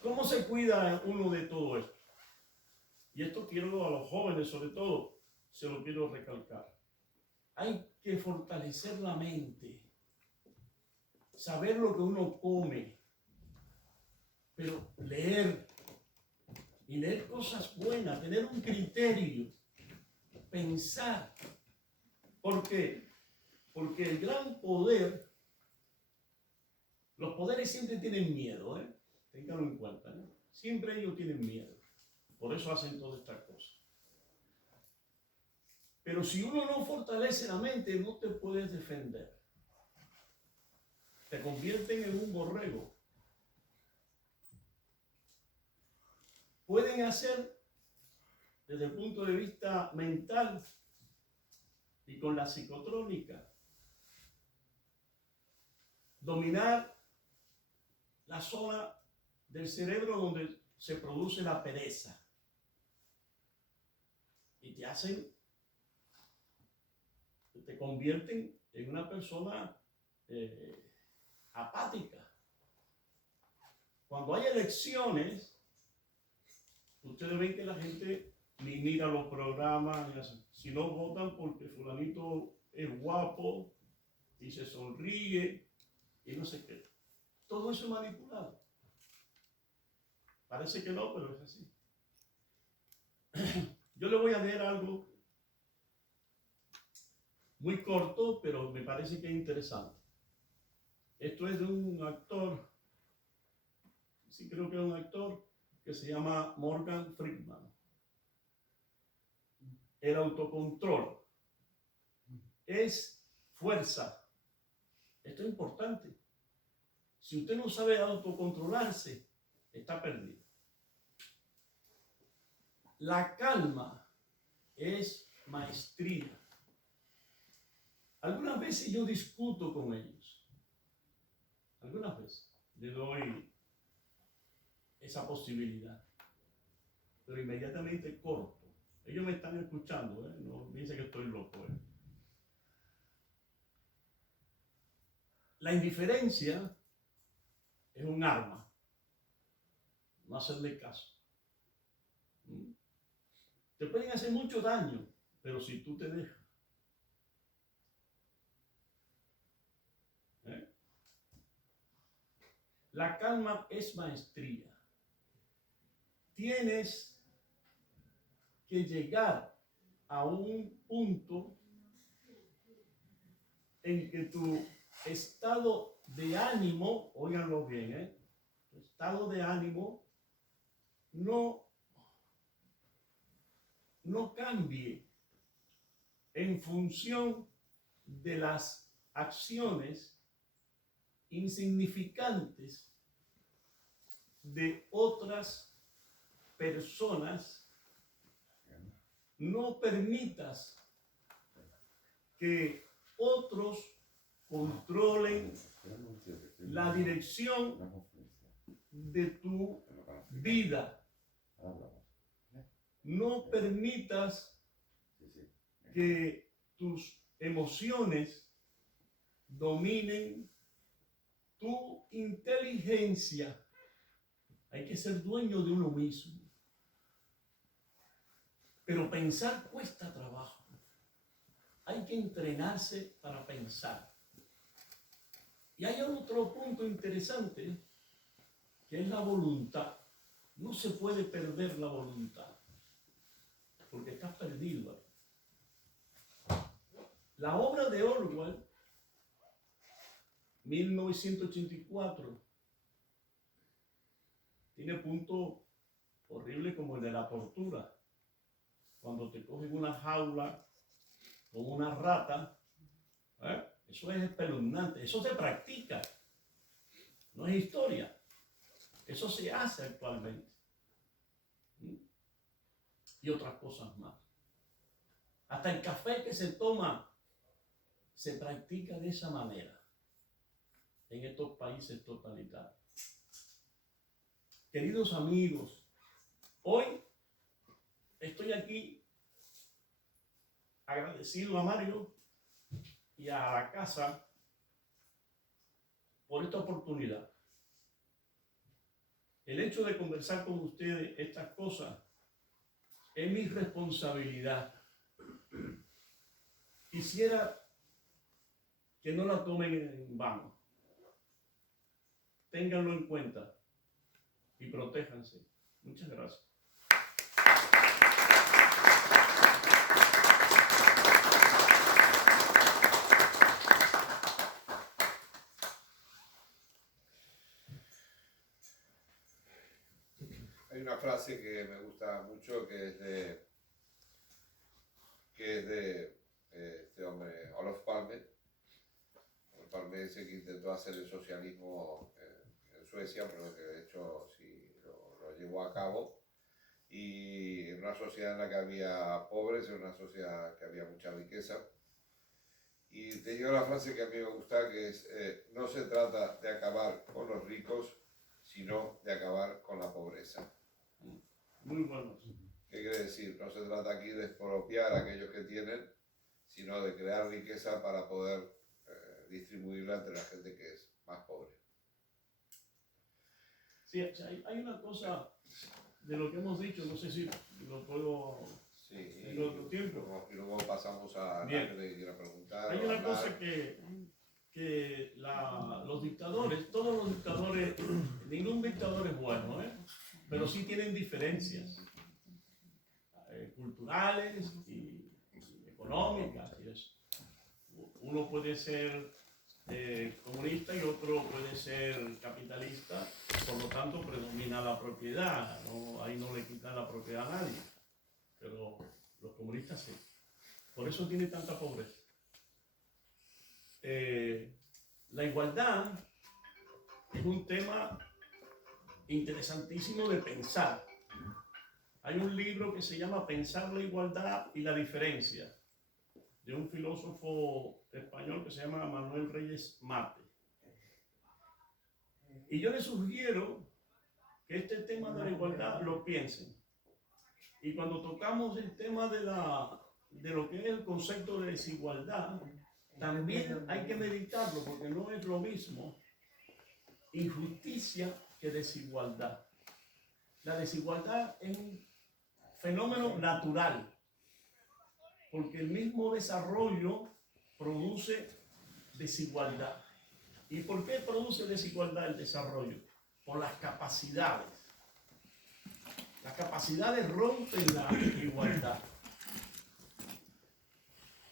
¿Cómo se cuida uno de todo esto? Y esto quiero a los jóvenes sobre todo, se lo quiero recalcar. Hay que fortalecer la mente, saber lo que uno come, pero leer, y leer cosas buenas, tener un criterio, pensar. ¿Por qué? Porque el gran poder, los poderes siempre tienen miedo, ténganlo en cuenta, siempre ellos tienen miedo, por eso hacen todas estas cosas. Pero si uno no fortalece la mente, no te puedes defender. Te convierten en un borrego. Pueden hacer, desde el punto de vista mental y con la psicotrónica, dominar la zona del cerebro donde se produce la pereza. Y te convierten en una persona apática. Cuando hay elecciones, ustedes ven que la gente ni mira los programas, si no votan porque fulanito es guapo y se sonríe y no sé qué. Todo eso es manipulado. Parece que no, pero es así. Yo le voy a leer algo muy corto, pero me parece que es interesante. Esto es de un actor, sí creo que es un actor, que se llama Morgan Freeman. El autocontrol es fuerza. Esto es importante. Si usted no sabe autocontrolarse, está perdido. La calma es maestría. Algunas veces yo discuto con ellos. Algunas veces le doy esa posibilidad. Pero inmediatamente corto. Ellos me están escuchando, no piensen que estoy loco. La indiferencia es un arma. No hacerle caso. Te pueden hacer mucho daño, pero si tú te dejas. La calma es maestría. Tienes que llegar a un punto en que tu estado de ánimo, óiganlo bien, tu estado de ánimo no cambie en función de las acciones insignificantes de otras personas. No permitas que otros controlen la dirección de tu vida. No permitas que tus emociones dominen tu inteligencia. Hay que ser dueño de uno mismo. Pero pensar cuesta trabajo. Hay que entrenarse para pensar. Y hay otro punto interesante, que es la voluntad. No se puede perder la voluntad, porque estás perdido ahí. La obra de Orwell, 1984, tiene puntos horribles como el de la tortura. Cuando te cogen una jaula con una rata, eso es espeluznante, eso se practica, no es historia, eso se hace actualmente. Y otras cosas más. Hasta el café que se toma se practica de esa manera en estos países totalitarios. Queridos amigos, hoy estoy aquí agradecido a Mario y a la casa por esta oportunidad. El hecho de conversar con ustedes estas cosas es mi responsabilidad. Quisiera que no la tomen en vano. Ténganlo en cuenta y protéjanse. Muchas gracias. Hay una frase que me gusta mucho que es de este hombre, Olof Palme. Olof Palme dice que intentó hacer el socialismo en Suecia, pero que de hecho sí lo llevó a cabo. Y en una sociedad en la que había pobres, en una sociedad que había mucha riqueza. Y te digo la frase que a mí me gusta, que es, no se trata de acabar con los ricos, sino de acabar con la pobreza. Muy bueno. ¿Qué quiere decir? No se trata aquí de expropiar a aquellos que tienen, sino de crear riqueza para poder distribuirla entre la gente que es más pobre. Sí, o sea, hay una cosa de lo que hemos dicho, no sé si lo puedo Sí, en otro tiempo. y luego pasamos a la gente que quiera preguntar. Hay o una hablar. cosa que los dictadores, todos los dictadores, ningún dictador es bueno, pero sí tienen diferencias culturales y económicas. Y eso. Uno puede ser comunista y otro puede ser capitalista, por lo tanto predomina la propiedad, ¿no? Ahí no le quitan la propiedad a nadie, pero los comunistas sí. Por eso tiene tanta pobreza. La igualdad es un tema interesantísimo de pensar. Hay un libro que se llama Pensar la igualdad y la diferencia, de un filósofo español que se llama Manuel Reyes Mate. Y yo les sugiero que este tema de la igualdad lo piensen. Y cuando tocamos el tema de lo que es el concepto de desigualdad, también hay que meditarlo, porque no es lo mismo injusticia que desigualdad. La desigualdad es un fenómeno natural, porque el mismo desarrollo produce desigualdad. ¿Y por qué produce desigualdad el desarrollo? Por las capacidades. Las capacidades rompen la igualdad.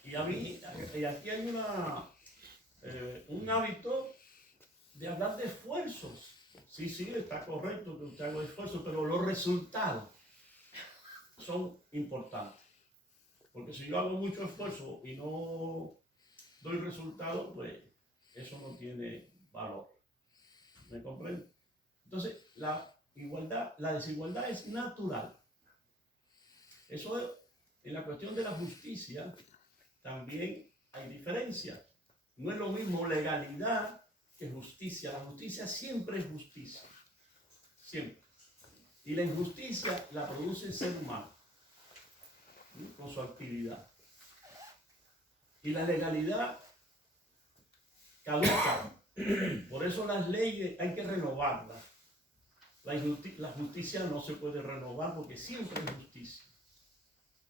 Y aquí hay un hábito de hablar de esfuerzos. Sí, está correcto que usted haga esfuerzos, pero los resultados son importantes. Porque si yo hago mucho esfuerzo y no doy resultado, pues eso no tiene valor. ¿Me comprende? Entonces, la desigualdad es natural. Eso en la cuestión de la justicia también hay diferencia. No es lo mismo legalidad que justicia. La justicia siempre es justicia. Siempre. Y la injusticia la produce el ser humano, ¿sí? Con su actividad. Y la legalidad caduca. Por eso las leyes hay que renovarlas. La justicia no se puede renovar porque siempre es justicia.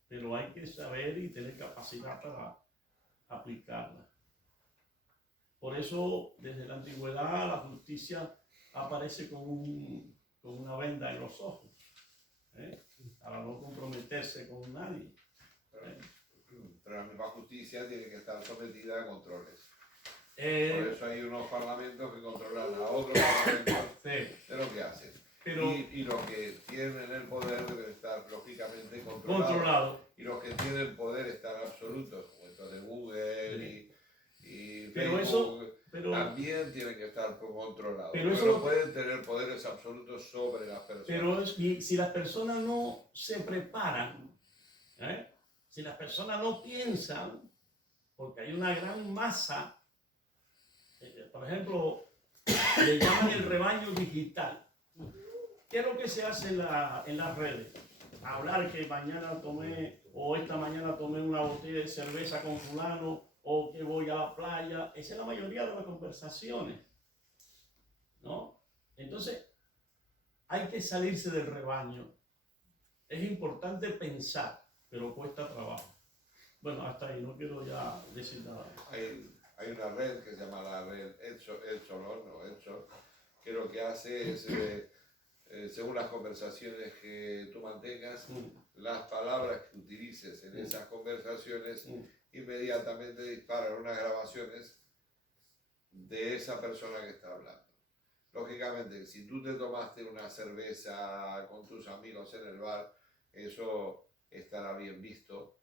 Pero hay que saber y tener capacidad para aplicarla. Por eso, desde la antigüedad, la justicia aparece con una venda en los ojos, para no comprometerse con nadie. Pero la misma justicia tiene que estar sometida a controles. Por Eh, eso hay unos parlamentos que controlan a otros parlamentos sí, de lo que hacen. pero Y los que tienen el poder deben estar lógicamente controlados. controlado. Y los que tienen poder están absolutos, como estos de Google y Pero Facebook, pero también tienen que estar controlados. pero Pero eso no pueden tener poderes absolutos sobre las personas. y si las personas no se preparan, si las personas no piensan, porque hay una gran masa, por ejemplo, le llaman el rebaño digital. ¿Qué es lo que se hace en las redes? Hablar que mañana tomé, o esta mañana tomé una botella de cerveza con fulano, o que voy a la playa. Esa es la mayoría de las conversaciones, ¿no? Entonces, hay que salirse del rebaño. Es importante pensar, pero cuesta trabajo. Bueno, hasta ahí, no quiero ya decir nada. Hay una red que se llama la red Edson, que lo que hace es, según las conversaciones que tú mantengas, las palabras que utilices en esas conversaciones, inmediatamente disparan unas grabaciones de esa persona que está hablando. Lógicamente, si tú te tomaste una cerveza con tus amigos en el bar, eso estará bien visto.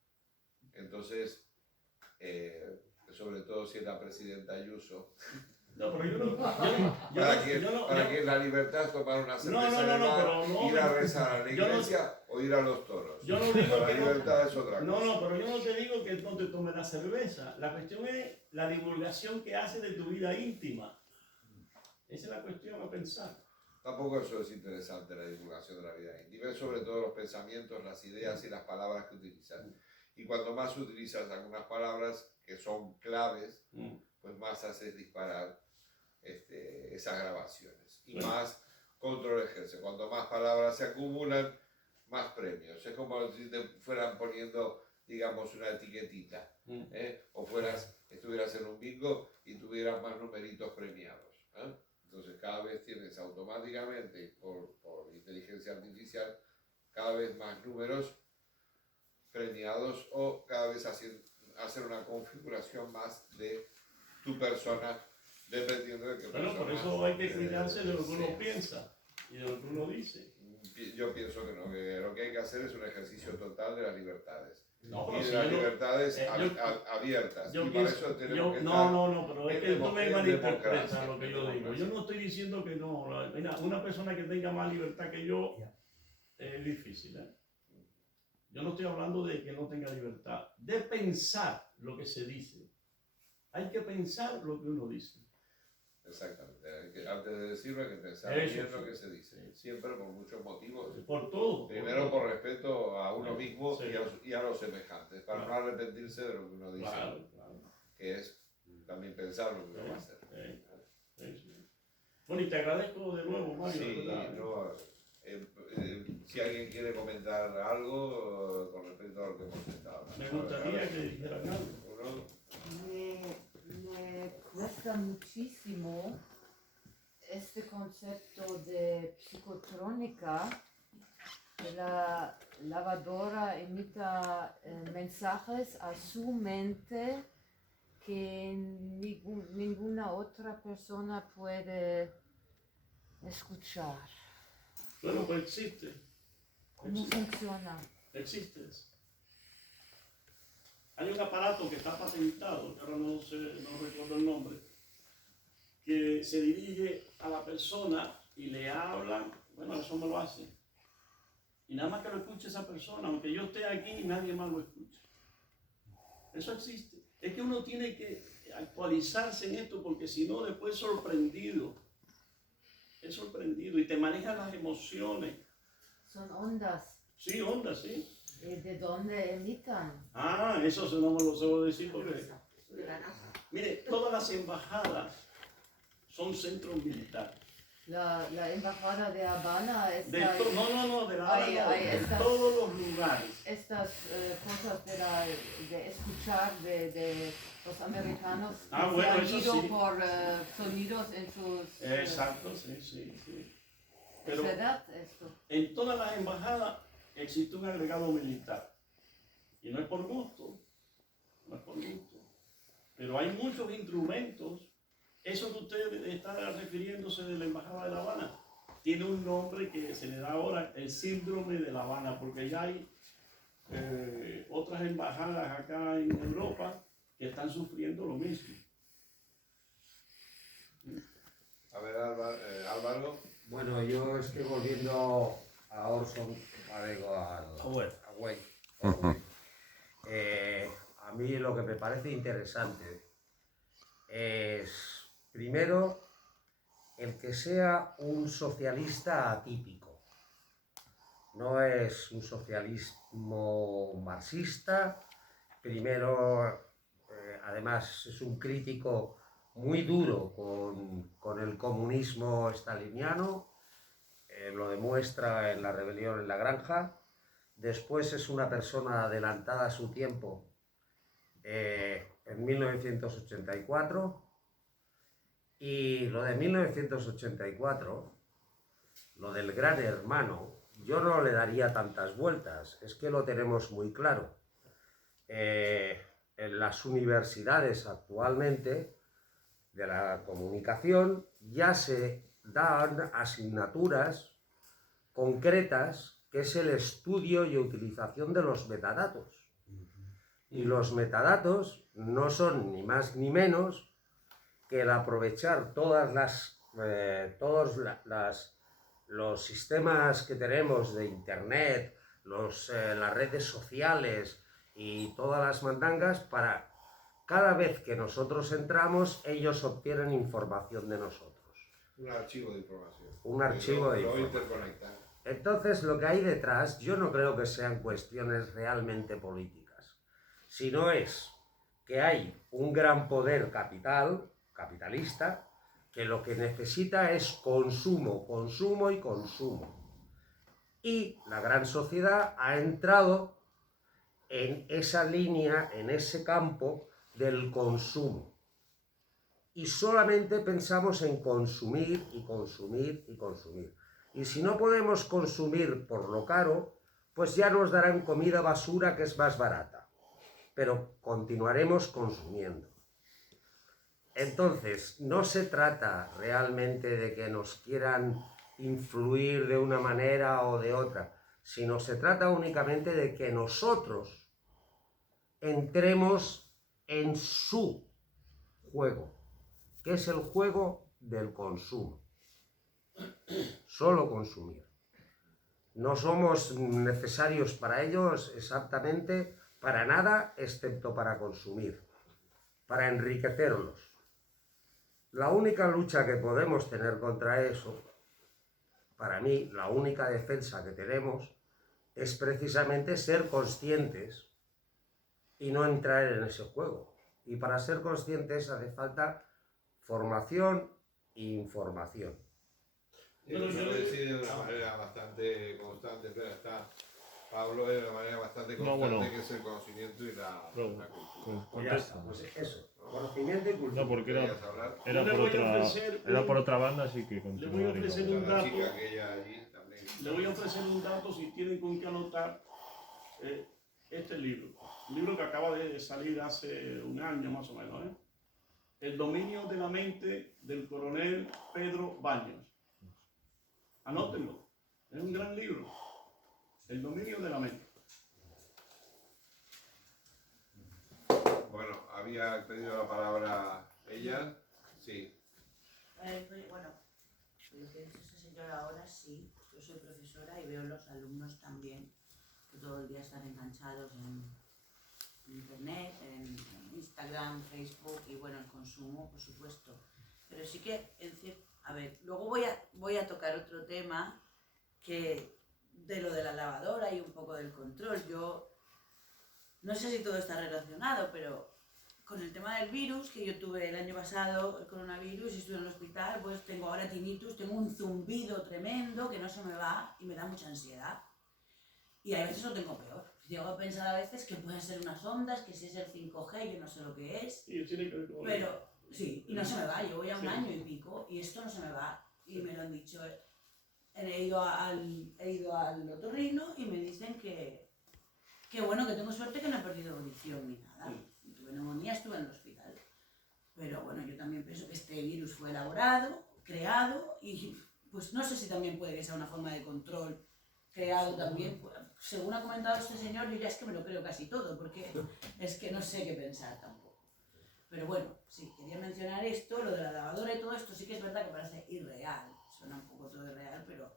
Entonces, sobre todo si es la presidenta Ayuso. No, pero yo no. ¿Para qué la libertad es tomar una cerveza en el bar, ir a rezar a la iglesia o ir a los toros? Yo no digo la que libertad es otra cosa. No, pero yo no te digo que no te tomes la cerveza. La cuestión es la divulgación que haces de tu vida íntima. Esa es la cuestión a pensar. Tampoco eso es interesante, la divulgación de la vida íntima, es sobre todo los pensamientos, las ideas y las palabras que utilizas. Y cuanto más utilizas algunas palabras que son claves, pues más haces disparar esas grabaciones. Y más control ejerce. Cuanto más palabras se acumulan, más premios. Es como si te fueran poniendo, digamos, una etiquetita. O estuvieras en un bingo y tuvieras más numeritos premiados. Entonces cada vez tienes automáticamente, por inteligencia artificial, cada vez más números premiados o cada vez hacer una configuración más de tu persona, dependiendo de qué persona. Bueno, por eso hay que cuidarse de lo que uno piensa y de lo que uno dice. Yo pienso que no, que lo que hay que hacer es un ejercicio total de las libertades. No, y de las libertades abiertas. Y para eso tenemos que estar. No, pero es que tú me malinterpretas lo que yo digo. Yo no estoy diciendo que no. Mira, una persona que tenga más libertad que yo es difícil, ¿eh? Yo no estoy hablando de que no tenga libertad, de pensar lo que se dice. Hay que pensar lo que uno dice. Exactamente. Antes de decirlo hay que pensar bien lo que se dice. Siempre por muchos motivos. Por todo. Primero por respeto a uno mismo y a los semejantes, para no arrepentirse de lo que uno dice. Que es también pensar lo que uno va a hacer. Bueno, y te agradezco de nuevo, Mario. Si alguien quiere comentar algo con respecto a lo que hemos estado. Me gustaría que dijeran algo. Me cuesta muchísimo este concepto de psicotrónica, que la lavadora emita mensajes a su mente que ninguna otra persona puede escuchar. Bueno, pues existe. ¿Cómo funciona? Existe. Hay un aparato que está patentado, que ahora no recuerdo el nombre, que se dirige a la persona y le habla. Bueno, eso me lo hace. Y nada más que lo escuche esa persona, aunque yo esté aquí, nadie más lo escucha. Eso existe. Es que uno tiene que actualizarse en esto, porque si no, después es sorprendido y te maneja las emociones. Son ondas. Sí, ondas, sí. ¿De dónde emitan? Eso no me lo sé decir porque... Mire, todas las embajadas son centros militares. La embajada de Habana está... de La Habana, de todos los lugares. Estas cosas de escuchar de los americanos que bueno, se han eso ido sí. por sonidos en sus... Exacto, sí. Pero ¿es verdad esto? en todas las embajadas existe un agregado militar. Y no es por gusto. Pero hay muchos instrumentos. Eso que usted está refiriéndose de la Embajada de La Habana tiene un nombre que se le da ahora, el síndrome de La Habana, porque ya hay otras embajadas acá en Europa que están sufriendo lo mismo. A ver, Álvaro. Bueno, yo estoy volviendo a Orson, a Güell. A mí lo que me parece interesante es, primero, el que sea un socialista atípico. No es un socialismo marxista. Primero, además, es un crítico muy duro con el comunismo staliniano. Lo demuestra en La rebelión en la granja. Después es una persona adelantada a su tiempo en 1984. Y lo de 1984, lo del Gran Hermano, yo no le daría tantas vueltas, es que lo tenemos muy claro. En las universidades actualmente de la comunicación ya se dan asignaturas concretas, que es el estudio y utilización de los metadatos. Y los metadatos no son ni más ni menos que el aprovechar todos los sistemas que tenemos de internet, las redes sociales y todas las mandangas, para cada vez que nosotros entramos, ellos obtienen información de nosotros. Un archivo de información. Un archivo de Lo información. interconectan. Entonces, lo que hay detrás, yo no creo que sean cuestiones realmente políticas, sino es que hay un gran poder capitalista, que lo que necesita es consumo, consumo y consumo. Y la gran sociedad ha entrado en esa línea, en ese campo del consumo. Y solamente pensamos en consumir y consumir y consumir. Y si no podemos consumir por lo caro, pues ya nos darán comida basura que es más barata. Pero continuaremos consumiendo. Entonces, no se trata realmente de que nos quieran influir de una manera o de otra, sino se trata únicamente de que nosotros entremos en su juego, que es el juego del consumo. Solo consumir. No somos necesarios para ellos exactamente para nada, excepto para consumir, para enriquecerlos. La única lucha que podemos tener contra eso, para mí, la única defensa que tenemos, es precisamente ser conscientes y no entrar en ese juego. Y para ser conscientes hace falta formación e información. Pero Eso yo lo le- decide de una manera bastante constante, pero está Pablo de una manera bastante No, constante, bueno. que es el conocimiento y la cultura. Pues ya está, pues eso, conocimiento y cultura. No, porque ¿Querías hablar? era Yo le por voy a otra, ofrecer era un- por otra banda, así que le voy a continuaría. ofrecer un La dato. chica aquella allí también. Le voy a ofrecer un dato si tienen con qué anotar este libro. Un libro que acaba de salir hace un año más o menos. El dominio de la mente del coronel Pedro Baños. Anótenlo. Es un gran libro. El dominio de la mente. Bueno, había pedido la palabra ella. Sí. Bueno, lo que dice ese señor ahora sí, yo soy profesora y veo los alumnos también que todo el día están enganchados en internet, en Instagram, Facebook y bueno, el consumo, por supuesto. Pero sí que, a ver, luego voy a tocar otro tema que de lo de la lavadora y un poco del control. Yo no sé si todo está relacionado, pero con el tema del virus, que yo tuve el año pasado, el coronavirus, y estuve en el hospital, pues tengo ahora tinnitus, tengo un zumbido tremendo que no se me va y me da mucha ansiedad. Y a veces lo tengo peor. Llego a pensar a veces que pueden ser unas ondas, que si es el 5G, yo no sé lo que es. Y tiene que ver con Pero sí, y no se me va, yo voy a un Sí. año y pico y esto no se me va. Y me lo han dicho, he ido al otorrino y me dicen que bueno, que tengo suerte que no he perdido audición ni nada. Tuve neumonía, estuve en el hospital. Pero bueno, yo también pienso que este virus fue elaborado, creado y pues no sé si también puede que sea una forma de control creado también. Pues, según ha comentado este señor, yo ya es que me lo creo casi todo, porque es que no sé qué pensar tampoco. Pero bueno, sí, quería mencionar esto, lo de la lavadora y todo esto, sí que es verdad que parece irreal. Suena un poco todo irreal, pero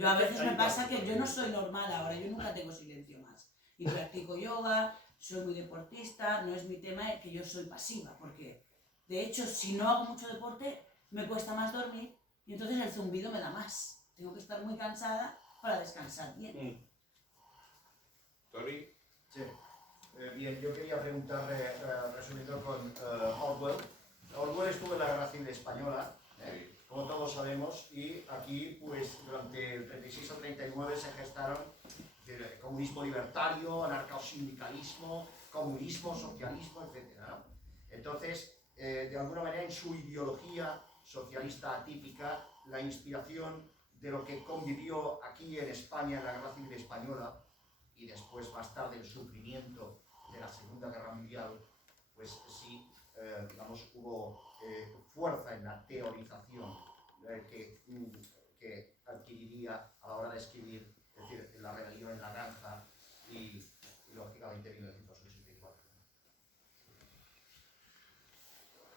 yo a veces me pasa que yo no soy normal ahora, yo nunca tengo silencio más. Y practico yoga, soy muy deportista, no es mi tema que yo soy pasiva, porque de hecho si no hago mucho deporte me cuesta más dormir y entonces el zumbido me da más. Tengo que estar muy cansada para descansar bien. Tony. Sí. Bien, yo quería preguntarle, resumiendo con Orwell. Orwell estuvo en la Guerra Civil Española, como todos sabemos, y aquí, pues, durante el 36 al 39 se gestaron el comunismo libertario, anarcosindicalismo, comunismo, socialismo, etc. Entonces, de alguna manera, en su ideología socialista atípica, la inspiración de lo que convivió aquí en España en la Guerra Civil Española, y después más tarde el sufrimiento de la Segunda Guerra Mundial, pues sí, digamos, hubo fuerza en la teorización que adquiriría a la hora de escribir, es decir, La rebelión en la granja y lógicamente 1984.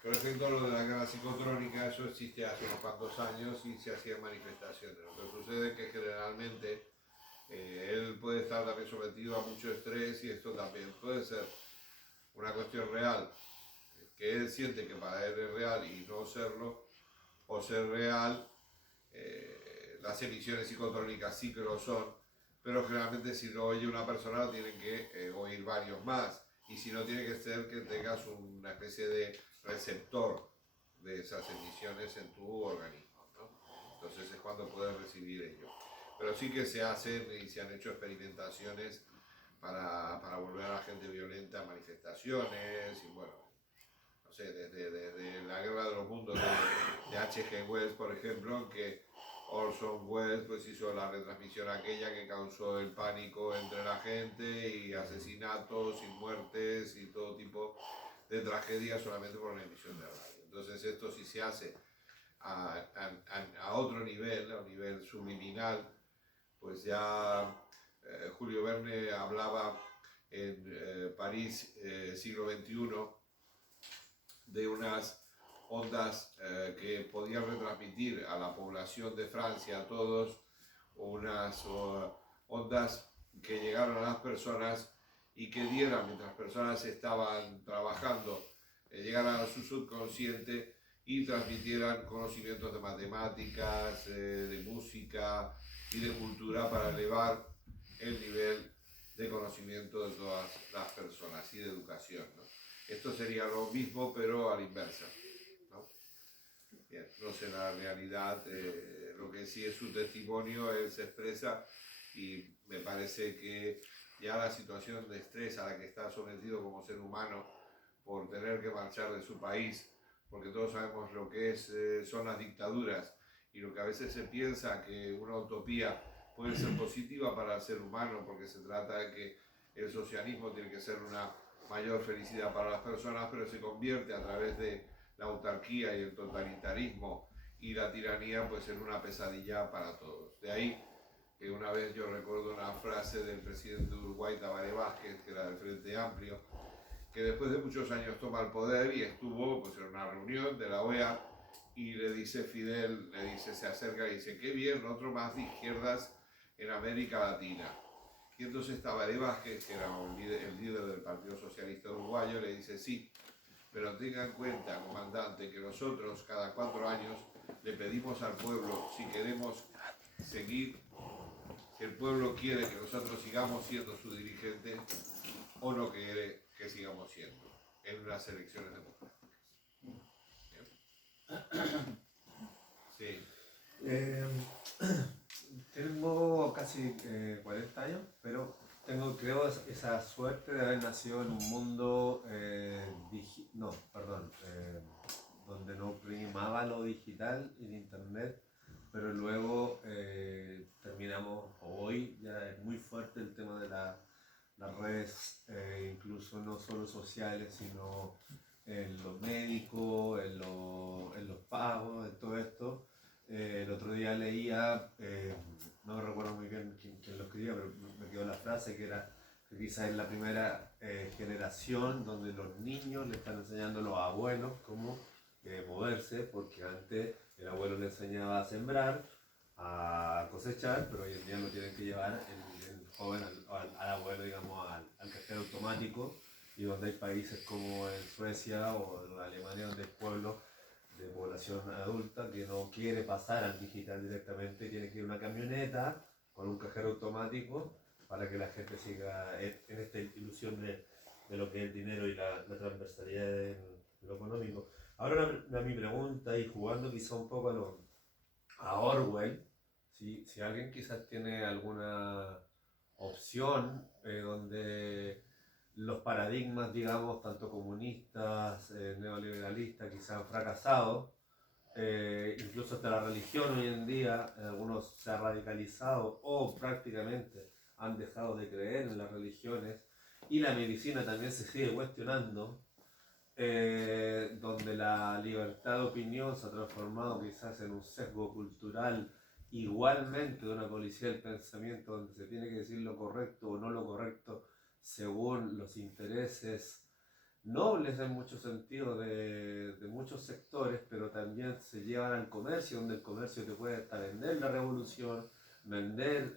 Con respecto a lo de la guerra psicotrónica, eso existe hace unos cuantos años y se hacían manifestaciones. Lo que sucede es que generalmente él puede estar también sometido a mucho estrés y esto también puede ser una cuestión real, que él siente que para él es real y no serlo, o ser real. Las emisiones psicotrónicas sí que lo son, pero generalmente si lo oye una persona tienen que oír varios más, y si no tiene que ser que tengas una especie de receptor de esas emisiones en tu organismo, ¿no? Entonces es cuando puedes recibir ello. Pero sí que se hacen y se han hecho experimentaciones para volver a la gente violenta a manifestaciones, y bueno, no sé, desde la Guerra de los Mundos de H.G. Wells, por ejemplo, en que Orson Welles pues hizo la retransmisión aquella que causó el pánico entre la gente, y asesinatos y muertes y todo tipo de tragedias solamente por una emisión de radio. Entonces esto sí se hace a otro nivel, a un nivel subliminal. Pues ya Julio Verne hablaba en París, siglo XXI, de unas ondas que podían retransmitir a la población de Francia, a todos, unas ondas que llegaron a las personas y que dieran, mientras las personas estaban trabajando, llegaran a su subconsciente y transmitieran conocimientos de matemáticas, de música y de cultura, para elevar el nivel de conocimiento de todas las personas y de educación, ¿no? Esto sería lo mismo, pero a la inversa, ¿no? Bien, no sé la realidad, lo que sí es su testimonio, él se expresa, y me parece que ya la situación de estrés a la que está sometido como ser humano por tener que marchar de su país, porque todos sabemos lo que son las dictaduras, y lo que a veces se piensa que una utopía puede ser positiva para el ser humano, porque se trata de que el socialismo tiene que ser una mayor felicidad para las personas, pero se convierte a través de la autarquía y el totalitarismo y la tiranía pues en una pesadilla para todos. De ahí que una vez yo recuerdo una frase del presidente de Uruguay, Tabaré Vázquez, que era del Frente Amplio, que después de muchos años toma el poder y estuvo pues en una reunión de la OEA, y le dice Fidel, se acerca y dice: qué bien, otro más de izquierdas en América Latina. Y entonces Tabaré Vázquez, que era el líder del Partido Socialista Uruguayo, le dice: sí, pero tenga en cuenta, comandante, que nosotros cada 4 años le pedimos al pueblo si queremos seguir, si el pueblo quiere que nosotros sigamos siendo su dirigente o no quiere que sigamos siendo en unas elecciones democráticas. Sí. Tengo casi 40 años, pero tengo, creo, esa suerte de haber nacido en un mundo donde no primaba lo digital y el internet, pero luego terminamos, hoy ya es muy fuerte el tema de las redes, incluso no solo sociales, sino en lo médico, en los pagos, en todo esto. El otro día leía, no recuerdo muy bien quién lo escribía, pero me quedó la frase que era que quizás es la primera generación donde los niños le están enseñando a los abuelos cómo moverse, porque antes el abuelo le enseñaba a sembrar, a cosechar, pero hoy en día lo tienen que llevar el joven al abuelo, digamos, al cajero automático, y donde hay países como en Suecia o en Alemania donde hay pueblos de población adulta que no quiere pasar al digital directamente, tiene que ir una camioneta con un cajero automático para que la gente siga en esta ilusión de lo que es el dinero y la transversalidad de lo económico. Ahora mi pregunta, y jugando quizá un poco a Orwell, si alguien quizás tiene alguna opción donde los paradigmas, digamos, tanto comunistas, neoliberalistas, quizás han fracasado, incluso hasta la religión hoy en día, algunos se ha radicalizado o prácticamente han dejado de creer en las religiones, y la medicina también se sigue cuestionando, donde la libertad de opinión se ha transformado quizás en un sesgo cultural, igualmente de una policía del pensamiento, donde se tiene que decir lo correcto o no lo correcto según los intereses nobles en muchos sentidos de muchos sectores, pero también se llevan al comercio, donde el comercio te puede hasta vender la revolución, vender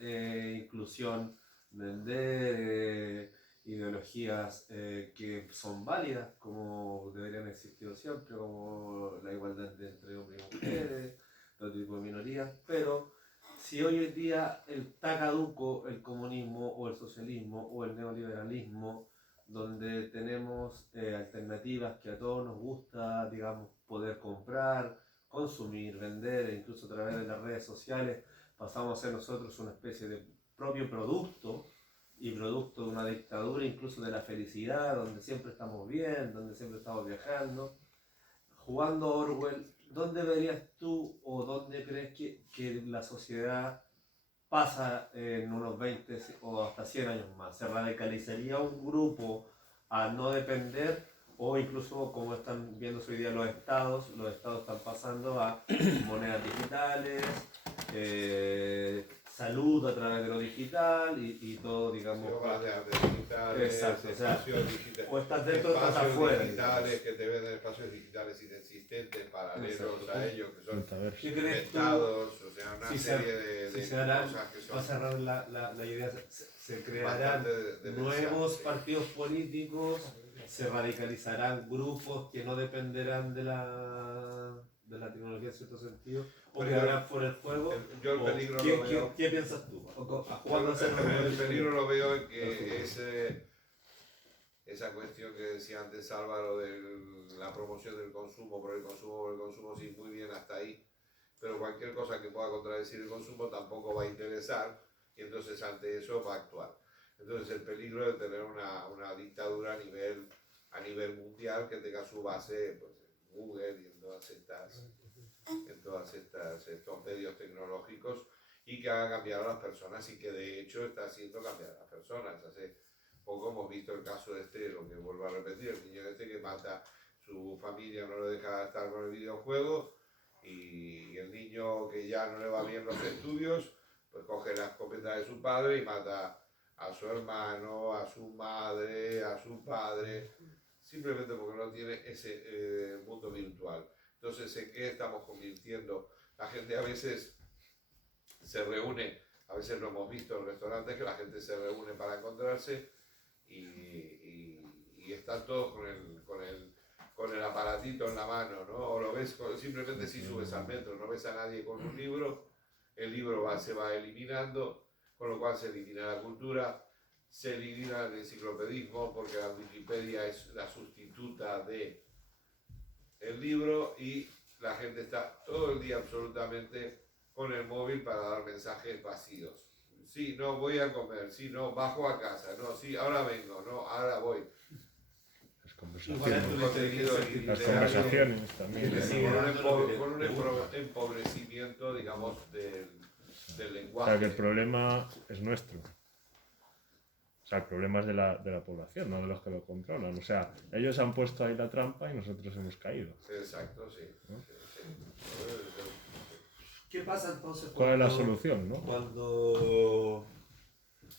inclusión, vender ideologías que son válidas, como deberían haber existido siempre, como la igualdad entre hombres y mujeres, todo tipo de minorías, pero si hoy en día está caduco el comunismo o el socialismo o el neoliberalismo, donde tenemos alternativas que a todos nos gusta, digamos, poder comprar, consumir, vender, e incluso a través de las redes sociales pasamos a ser nosotros una especie de propio producto y producto de una dictadura, incluso de la felicidad, donde siempre estamos bien, donde siempre estamos viajando. Jugando Orwell, ¿dónde verías tú o dónde crees que la sociedad pasa en unos 20 o hasta 100 años más? ¿Se radicalizaría un grupo a no depender? O incluso, como están viendo hoy día los estados están pasando a monedas digitales, salud a través de lo digital y todo, digamos. Exacto, o sea, o estás dentro o estás afuera. Digitales que te venden espacios digitales inexistentes, paralelos Exacto. a ellos, que son ¿Qué crees tú? inventados, o sea, una Si serie de se harán, cosas que son para cerrar la idea, se crearán bastante nuevos demenciales. partidos políticos, se radicalizarán grupos que no dependerán de la tecnología en cierto sentido, o Pero quedarán fuera del juego. Yo el peligro ¿Qué, lo veo. ¿Qué piensas tú? Jugando a hacer El peligro lo veo en que esa cuestión que decía antes Álvaro de la promoción del consumo por el consumo, sí, muy bien hasta ahí, pero cualquier cosa que pueda contradecir el consumo tampoco va a interesar y entonces ante eso va a actuar. Entonces el peligro de tener una dictadura a nivel mundial que tenga su base pues, en Google y en todas estos medios tecnológicos y que haga cambiar a las personas y que de hecho está haciendo cambiar a las personas. Hace poco hemos visto el caso de lo que vuelvo a repetir, el niño que mata su familia, no le deja estar con el videojuego y el niño que ya no le va bien los estudios, pues coge la escopeta de su padre y mata a su hermano, a su madre, a su padre, simplemente porque no tiene ese mundo virtual. Entonces, ¿en qué estamos convirtiendo? La gente a veces se reúne, a veces lo hemos visto en restaurantes, que la gente se reúne para encontrarse y están todos con el aparatito en la mano, ¿no? O lo ves simplemente si subes al metro, no ves a nadie con un libro, el libro se va eliminando, con lo cual se elimina la cultura, se elimina el enciclopedismo porque la Wikipedia es la sustituta de el libro y la gente está todo el día absolutamente con el móvil para dar mensajes vacíos. Sí, no, voy a comer, sí, no, bajo a casa, no, sí, ahora vengo, no, ahora voy. Las conversaciones. Contenido Las literario, conversaciones también. con un empobrecimiento, digamos, del O lenguaje. sea, que el problema es nuestro. O sea, el problema es de la población, no de los que lo controlan. O sea, ellos han puesto ahí la trampa y nosotros hemos caído. Exacto, sí. ¿No? Sí. ¿Qué pasa entonces ¿Cuál es la solución, no? cuando,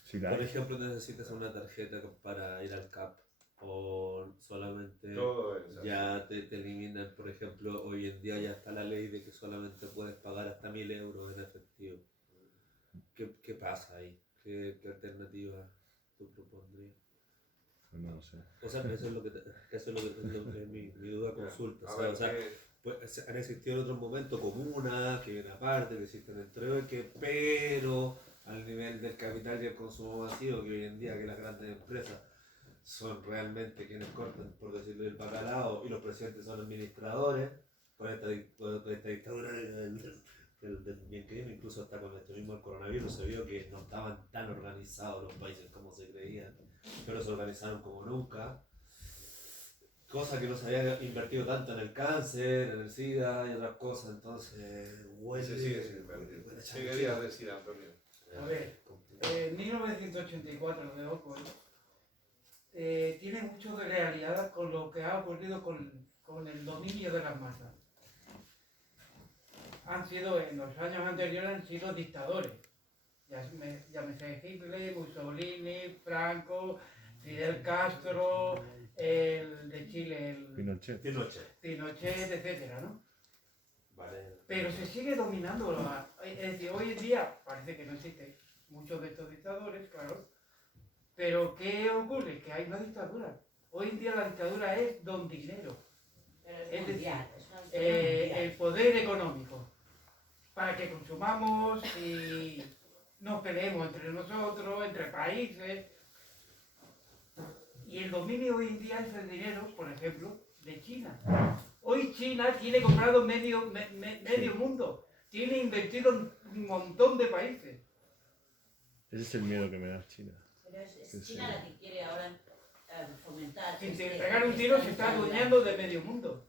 Si la por hay. ejemplo, necesitas una tarjeta para ir al CAP o solamente Todo es así. ya te eliminan? Por ejemplo, hoy en día ya está la ley de que solamente puedes pagar hasta 1.000 euros en efectivo. ¿Qué pasa ahí? ¿Qué alternativa tú propondrías? No lo sé. O sea, eso es lo que es mi duda consulta. A O ver, sea, ¿qué- pues, han existido en otros momentos comunas, que vienen aparte, que existen entre que pero al nivel del capital y el consumo masivo, que hoy en día que las grandes empresas son realmente quienes cortan, por decirlo, el bacalao y los presidentes son administradores, con esta dictadura del bien crimen, incluso hasta con esto mismo el coronavirus se vio que no estaban tan organizados los países como se creían, pero se organizaron como nunca. Cosa que no se había invertido tanto en el cáncer, en el SIDA y otras cosas, entonces huele. Se sigue sin invertir. ¿Qué querías decir, Antonio? A ver, 1984 de Orwell tiene mucho de realidad con lo que ha ocurrido con el dominio de las masas. En los años anteriores han sido dictadores. Llámese Hitler, Mussolini, Franco, Fidel Castro, el de Chile, el Pinochet. Pinochet, etcétera, ¿no? Vale. Pero se sigue dominando. Es decir, hoy en día parece que no existen muchos de estos dictadores, claro, Pero ¿qué ocurre? Que hay una dictadura. Hoy en día la dictadura es don dinero. Pero Es es decir, mundial, es una dictadura mundial. el poder económico. Para que consumamos y nos peleemos entre nosotros, entre países. Y el dominio hoy en día es el dinero, por ejemplo, de China. Hoy China tiene comprado medio mundo. Tiene invertido en un montón de países. Ese es el miedo que me da China. Pero es Sí, China sí. la que quiere ahora fomentar. Sin este- pegar un tiro se está adueñando de medio mundo.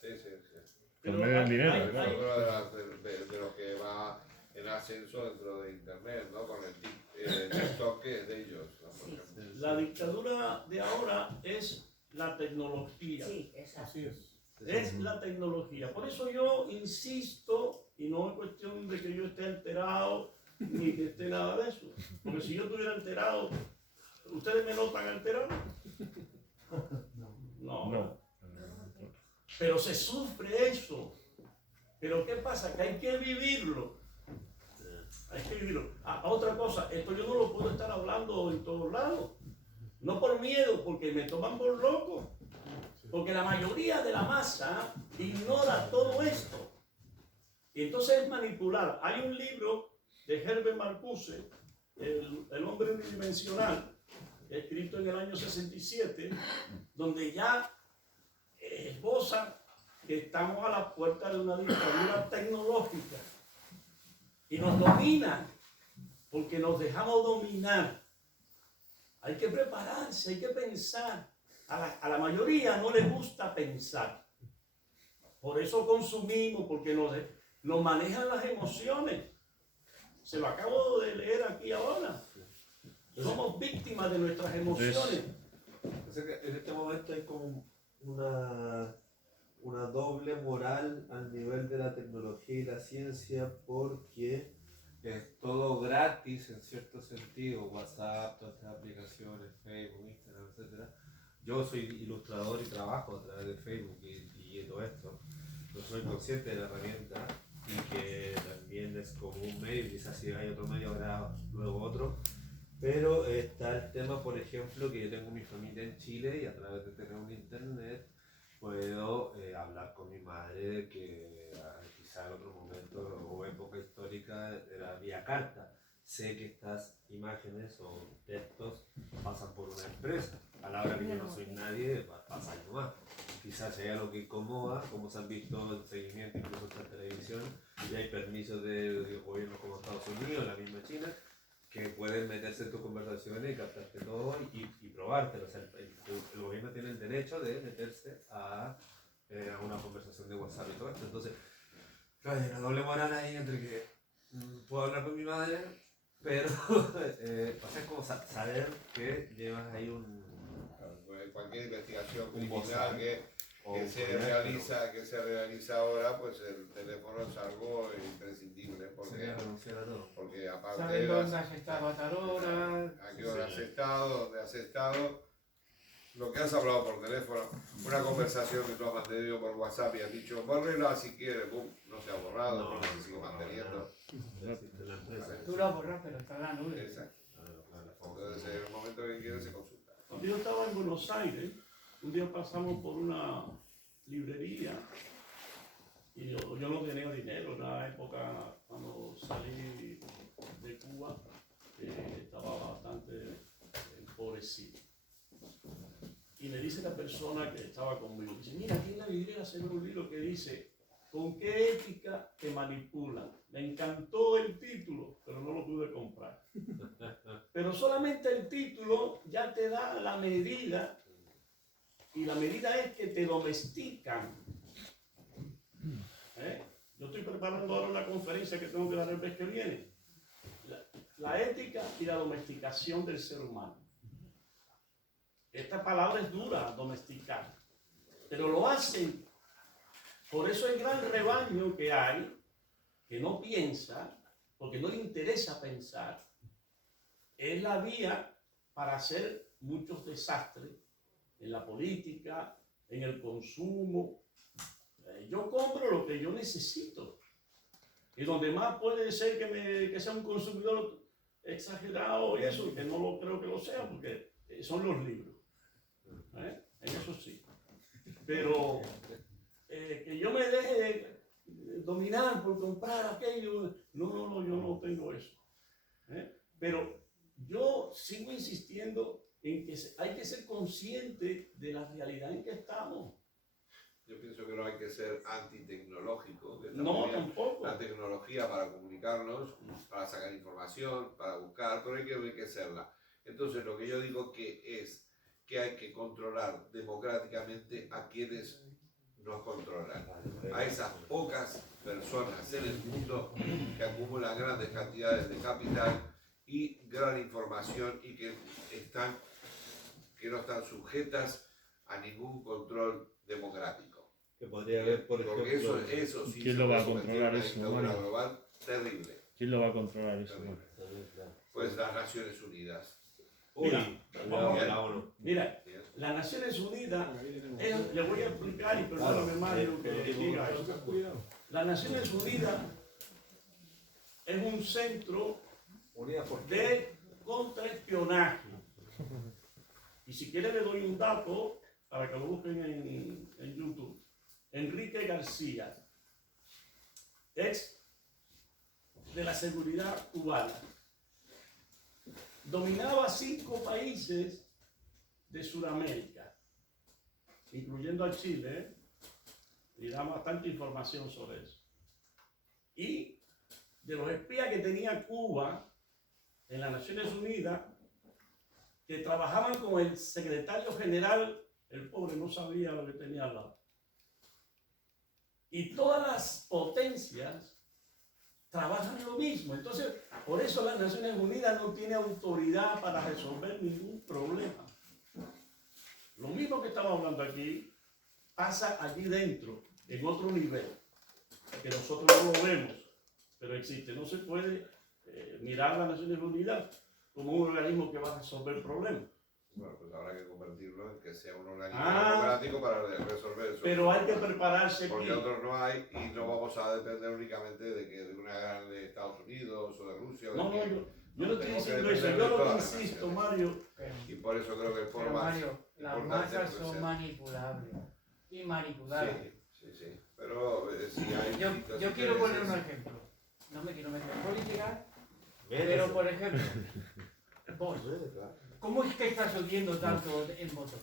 Sí, sí, sí. Por medio del dinero, hay- claro. De lo que va en ascenso dentro de Internet, ¿no? Con el TikTok que es de ellos, ¿no? Por Sí. ejemplo. La dictadura de ahora es la tecnología. Sí, exacto. Así es la tecnología. Por eso yo insisto, y no es cuestión de que yo esté alterado ni que esté nada de eso. Porque si yo estuviera alterado, ¿ustedes me notan alterado? No. No. Pero se sufre eso. Pero ¿qué pasa? Que hay que vivirlo. Hay que vivirlo. Otra cosa, esto yo no lo puedo estar hablando en todos lados. No por miedo, porque me toman por loco. Porque la mayoría de la masa ignora todo esto. Y entonces es manipular. Hay un libro de Herbert Marcuse, El hombre unidimensional, escrito en el año 67, donde ya esboza que estamos a la puerta de una dictadura tecnológica. Y nos dominan, porque nos dejamos dominar. Hay que prepararse, hay que pensar. A la mayoría no les gusta pensar. Por eso consumimos, porque nos manejan las emociones. Se lo acabo de leer aquí ahora. Somos víctimas de nuestras emociones. O sea que en este momento hay como una doble moral al nivel de la tecnología y la ciencia, porque es todo gratis en cierto sentido, WhatsApp, todas estas aplicaciones, Facebook, Instagram, etc. Yo soy ilustrador y trabajo a través de Facebook y todo esto. Yo soy consciente de la herramienta y que también es como un medio, quizás si hay otro medio habrá luego otro. Pero está el tema, por ejemplo, que yo tengo mi familia en Chile y a través de tener un internet puedo hablar con mi madre, que quizá en otro momento o época histórica era vía carta. Sé que estas imágenes o textos pasan por una empresa. A la hora que yo no soy nadie, pasa algo más. Quizás si hay algo que incomoda, como se han visto en seguimiento, incluso en televisión, y hay permisos de gobiernos como Estados Unidos, la misma China, que pueden meterse en tus conversaciones y captarte todo y probártelo. O sea, el gobierno tiene el derecho de meterse a una conversación de WhatsApp y todo esto. Entonces, claro, hay una doble moral ahí entre que puedo hablar con mi madre, pero es como saber que llevas ahí Cualquier investigación Un criminal bozal. que se realiza ahora, pues el teléfono es algo imprescindible, sería renunciar a todo. porque aparte Saben de dónde has estado a tal hora. a qué hora has estado, dónde has estado, lo que has hablado por teléfono, una conversación que tú has mantenido por WhatsApp y has dicho, bórrela si quieres, boom, no se ha borrado, No, porque se sigue manteniendo. Existe la empresa. Tú lo borras, pero está en la nube. Exacto. Entonces, en el momento que quieres se consulta. Cuando yo estaba en Buenos Aires, un día pasamos por una librería y yo no tenía dinero. En la época cuando salí de Cuba estaba bastante empobrecido. Y me dice la persona que estaba conmigo, dice, mira, aquí en la vidriera se ve un libro que dice, ¿con qué ética te manipulan? Me encantó el título, pero no lo pude comprar. Pero solamente el título ya te da la medida, y la medida es que te domestican. Yo estoy preparando ahora una conferencia que tengo que dar el mes que viene. La ética y la domesticación del ser humano. Esta palabra es dura, domesticar, pero lo hacen. Por eso el gran rebaño que hay, que no piensa, porque no le interesa pensar, es la vía para hacer muchos desastres en la política, en el consumo. Yo compro lo que yo necesito. Y donde más puede ser que sea un consumidor exagerado y eso, que no lo creo que lo sea, porque son los libros. En eso sí. Pero que yo me deje dominar por comprar aquello, no, yo no tengo eso. Pero yo sigo insistiendo en que hay que ser consciente de la realidad en que estamos. Yo pienso que no hay que ser antitecnológico. Que No, también tampoco. la tecnología para comunicarnos, para sacar información, para buscar, pero hay que enriquecerla. Entonces lo que yo digo es que hay que controlar democráticamente a quienes nos controlan. A esas pocas personas en el mundo que acumulan grandes cantidades de capital y gran información y que no están sujetas a ningún control democrático. Que podría haber, por Porque ejemplo... eso sí ¿Quién se lo va a puede convertir controlar en una eso, dictadura Mario? global terrible. ¿Quién lo va a controlar eso? Terrible. Pues las Naciones Unidas. Mira, Cuidado, la ONU. Mira, las Naciones Unidas, le voy a explicar, y perdóname Mario que diga esto. Las Naciones Unidas es un centro de contraespionaje. Y si quiere le doy un dato para que lo busquen en YouTube. Enrique García, ex de la seguridad cubana, dominaba 5 países de Sudamérica, incluyendo a Chile, y da bastante información sobre eso. Y de los espías que tenía Cuba en las Naciones Unidas, que trabajaban con el secretario general, el pobre no sabía lo que tenía al lado. Y todas las potencias trabajan lo mismo. Entonces, por eso las Naciones Unidas no tiene autoridad para resolver ningún problema. Lo mismo que estamos hablando aquí pasa allí dentro, en otro nivel, que nosotros no lo vemos, pero existe. No se puede mirar a las Naciones Unidas como un organismo que va a resolver problemas. Bueno, pues habrá que convertirlo en que sea un organismo Ah, democrático para resolver eso. Pero hay que prepararse aquí. Porque otros no hay y no vamos a depender únicamente de una gran de Estados Unidos o de Rusia. No, yo no estoy tenemos que diciendo depender eso. de Yo lo que todas las insisto, naciones. Mario, Y por eso creo que el foro Pero más Mario, las importante masas puede son ser. manipulables y manipulables. Sí. Pero si hay Yo quiero poner un ejemplo. No me quiero meter en política, pero por ejemplo, vos, ¿cómo es que está subiendo tanto en votos?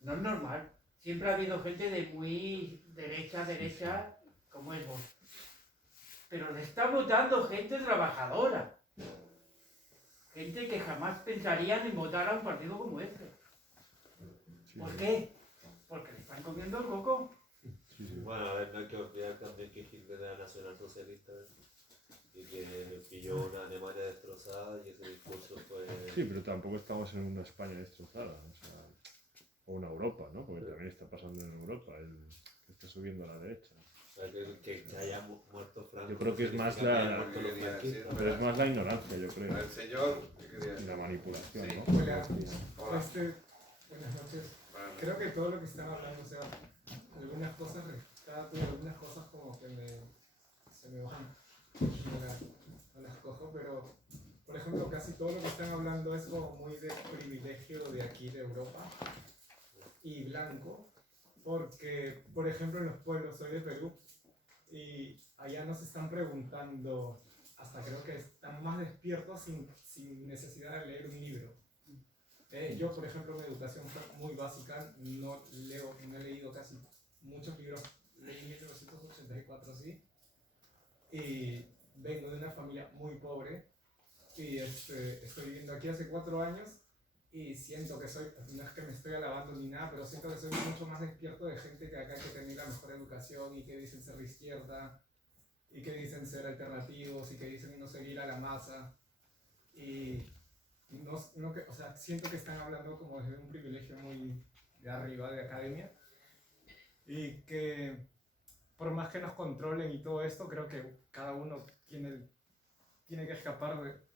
No es normal. Siempre ha habido gente de muy derecha, como es vos. Pero le está votando gente trabajadora. Gente que jamás pensarían en votar a un partido como este. ¿Por qué? Porque le están comiendo el coco. Bueno, a ver, no hay que olvidar también que Hitler era nacionalsocialista y que pilló una Alemania destrozada y ese discurso fue... Sí, pero tampoco estamos en una España destrozada, o una Europa, ¿no? Porque también está pasando en Europa, que está subiendo a la derecha. O sea, que se haya muerto Franco. Yo creo que es más pero es más la ignorancia, yo creo. El señor, ¿qué quería Y decir? la manipulación, Sí. ¿no? Hola. Hola. Buenas noches. Bueno, Creo que todo lo que están hablando, o sea, algunas cosas rescato y algunas cosas como que se me van, no las cojo, pero por ejemplo casi todo lo que están hablando es como muy de privilegio de aquí de Europa y blanco, porque por ejemplo en los pueblos, soy de Perú, y allá nos están preguntando, hasta creo que están más despiertos sin necesidad de leer un libro. Yo, por ejemplo, mi educación fue muy básica, no he leído casi muchos libros, leí 1984, sí, y vengo de una familia muy pobre, y estoy viviendo aquí hace 4 años, y siento que no es que me estoy alabando ni nada, pero siento que soy mucho más despierto de gente que acá hay que tener la mejor educación, y que dicen ser de izquierda, y que dicen ser alternativos, y que dicen no seguir a la masa, y... o sea, siento que están hablando como desde un privilegio muy de arriba, de academia, y que por más que nos controlen y todo esto, creo que cada uno tiene que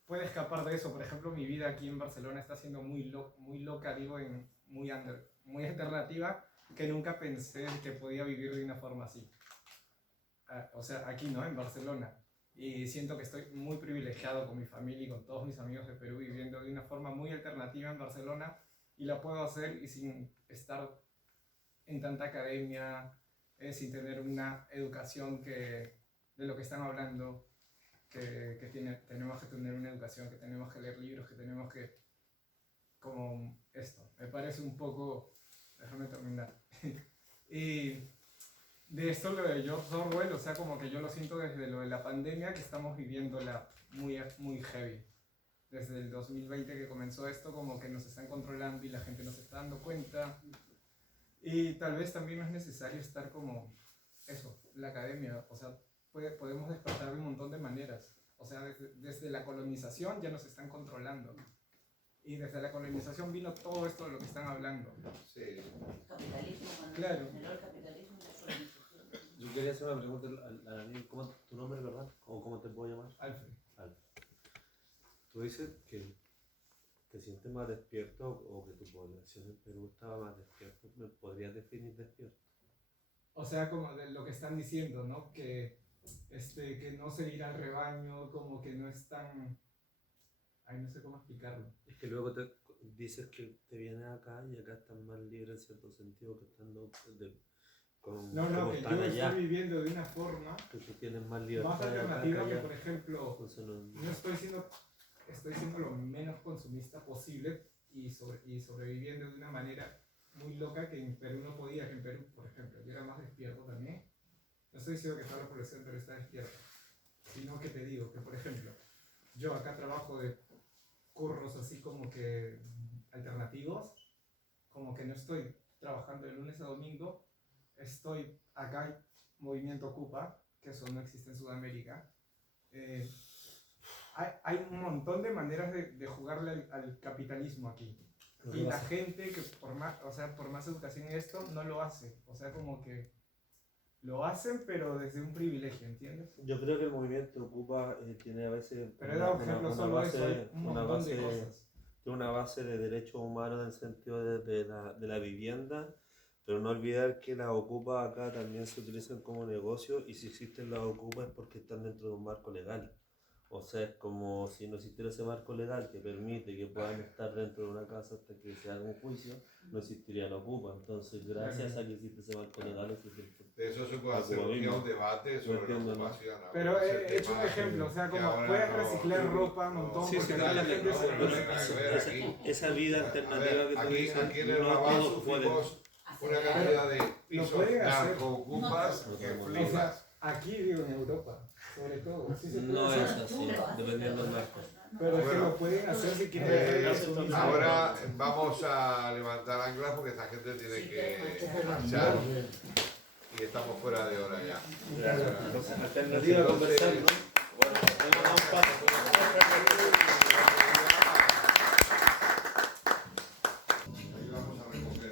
puede escapar de eso. Por ejemplo, mi vida aquí en Barcelona está siendo muy loca, digo, muy alternativa, que nunca pensé que podía vivir de una forma así. O sea, aquí, ¿no? En Barcelona. Y siento que estoy muy privilegiado con mi familia y con todos mis amigos de Perú, viviendo de una forma muy alternativa en Barcelona, y la puedo hacer y sin estar en tanta academia, sin tener una educación de lo que están hablando, que tenemos que tener una educación, que tenemos que leer libros, que tenemos que... como esto. Me parece un poco... Déjame terminar. Y de esto lo de George Orwell, o sea, como que yo lo siento desde lo de la pandemia, que estamos viviéndola muy heavy. Desde el 2020 que comenzó esto, como que nos están controlando y la gente nos está dando cuenta. Y tal vez también no es necesario estar como eso, la academia. O sea, podemos despertar de un montón de maneras. O sea, desde la colonización ya nos están controlando. Y desde la colonización vino todo esto de lo que están hablando. Sí. Capitalismo, cuando Claro. se generó el capitalismo y la colonización. Yo quería hacer una pregunta a Daniel. ¿Cómo tu nombre, verdad? ¿O cómo te puedo llamar? Alfred. Alfred. Tú dices que te sientes más despierto o que tu población en Perú estaba más despierta. ¿Me podrías definir despierto? O sea, como de lo que están diciendo, ¿no? Que no seguir al rebaño, como que no es tan... Ay, no sé cómo explicarlo. Es que luego te dices que te vienes acá y acá están más libres en cierto sentido que estando No, que yo estoy viviendo de una forma que tú tienes más libertad más alternativa que, acá, por ejemplo, entonces no estoy siendo lo menos consumista posible y sobreviviendo de una manera muy loca que en Perú no podía. Que en Perú, por ejemplo, yo era más despierto también. No estoy diciendo que toda la población pero está despierta, sino que te digo que, por ejemplo, yo acá trabajo de curros así como que alternativos, como que no estoy trabajando de lunes a domingo, estoy acá, Movimiento Ocupa, que eso no existe en Sudamérica. Hay un montón de maneras de jugarle al capitalismo aquí. Y la gente que por más educación en esto no lo hace. O sea, como que lo hacen, pero desde un privilegio, ¿entiendes? yo creo que el movimiento Ocupa tiene a veces Pero he dado ejemplo solo de eso, hay un montón de cosas. tiene una base de derechos humanos en el sentido de la vivienda, pero no olvidar que las Ocupas acá también se utilizan como negocio, y si existen las Ocupas es porque están dentro de un marco legal. O sea, es como si no existiera ese marco legal que permite que puedan estar dentro de una casa hasta que se haga un juicio, no existiría la Ocupa. Entonces, gracias a que existe ese marco legal, existe. De eso se puede hacer un debate sobre la ocupación. ¿No? Pero he hecho un ejemplo, o sea, como puedes reciclar ropa un montón, porque la gente se... Esa vida alternativa que tú dices, aquí en el Raval sufrimos una cantidad de pisos narco-ocupas que flipas. Aquí digo en Europa, sobre todo. Sí se puede no hacer. es así, dependiendo del marco. Pero es que lo pueden hacer si quieren. Ahora vamos a levantar anclas porque esta gente tiene que marchar y estamos fuera de hora ya. Entonces, alternativa a conversar, ¿no? Bueno,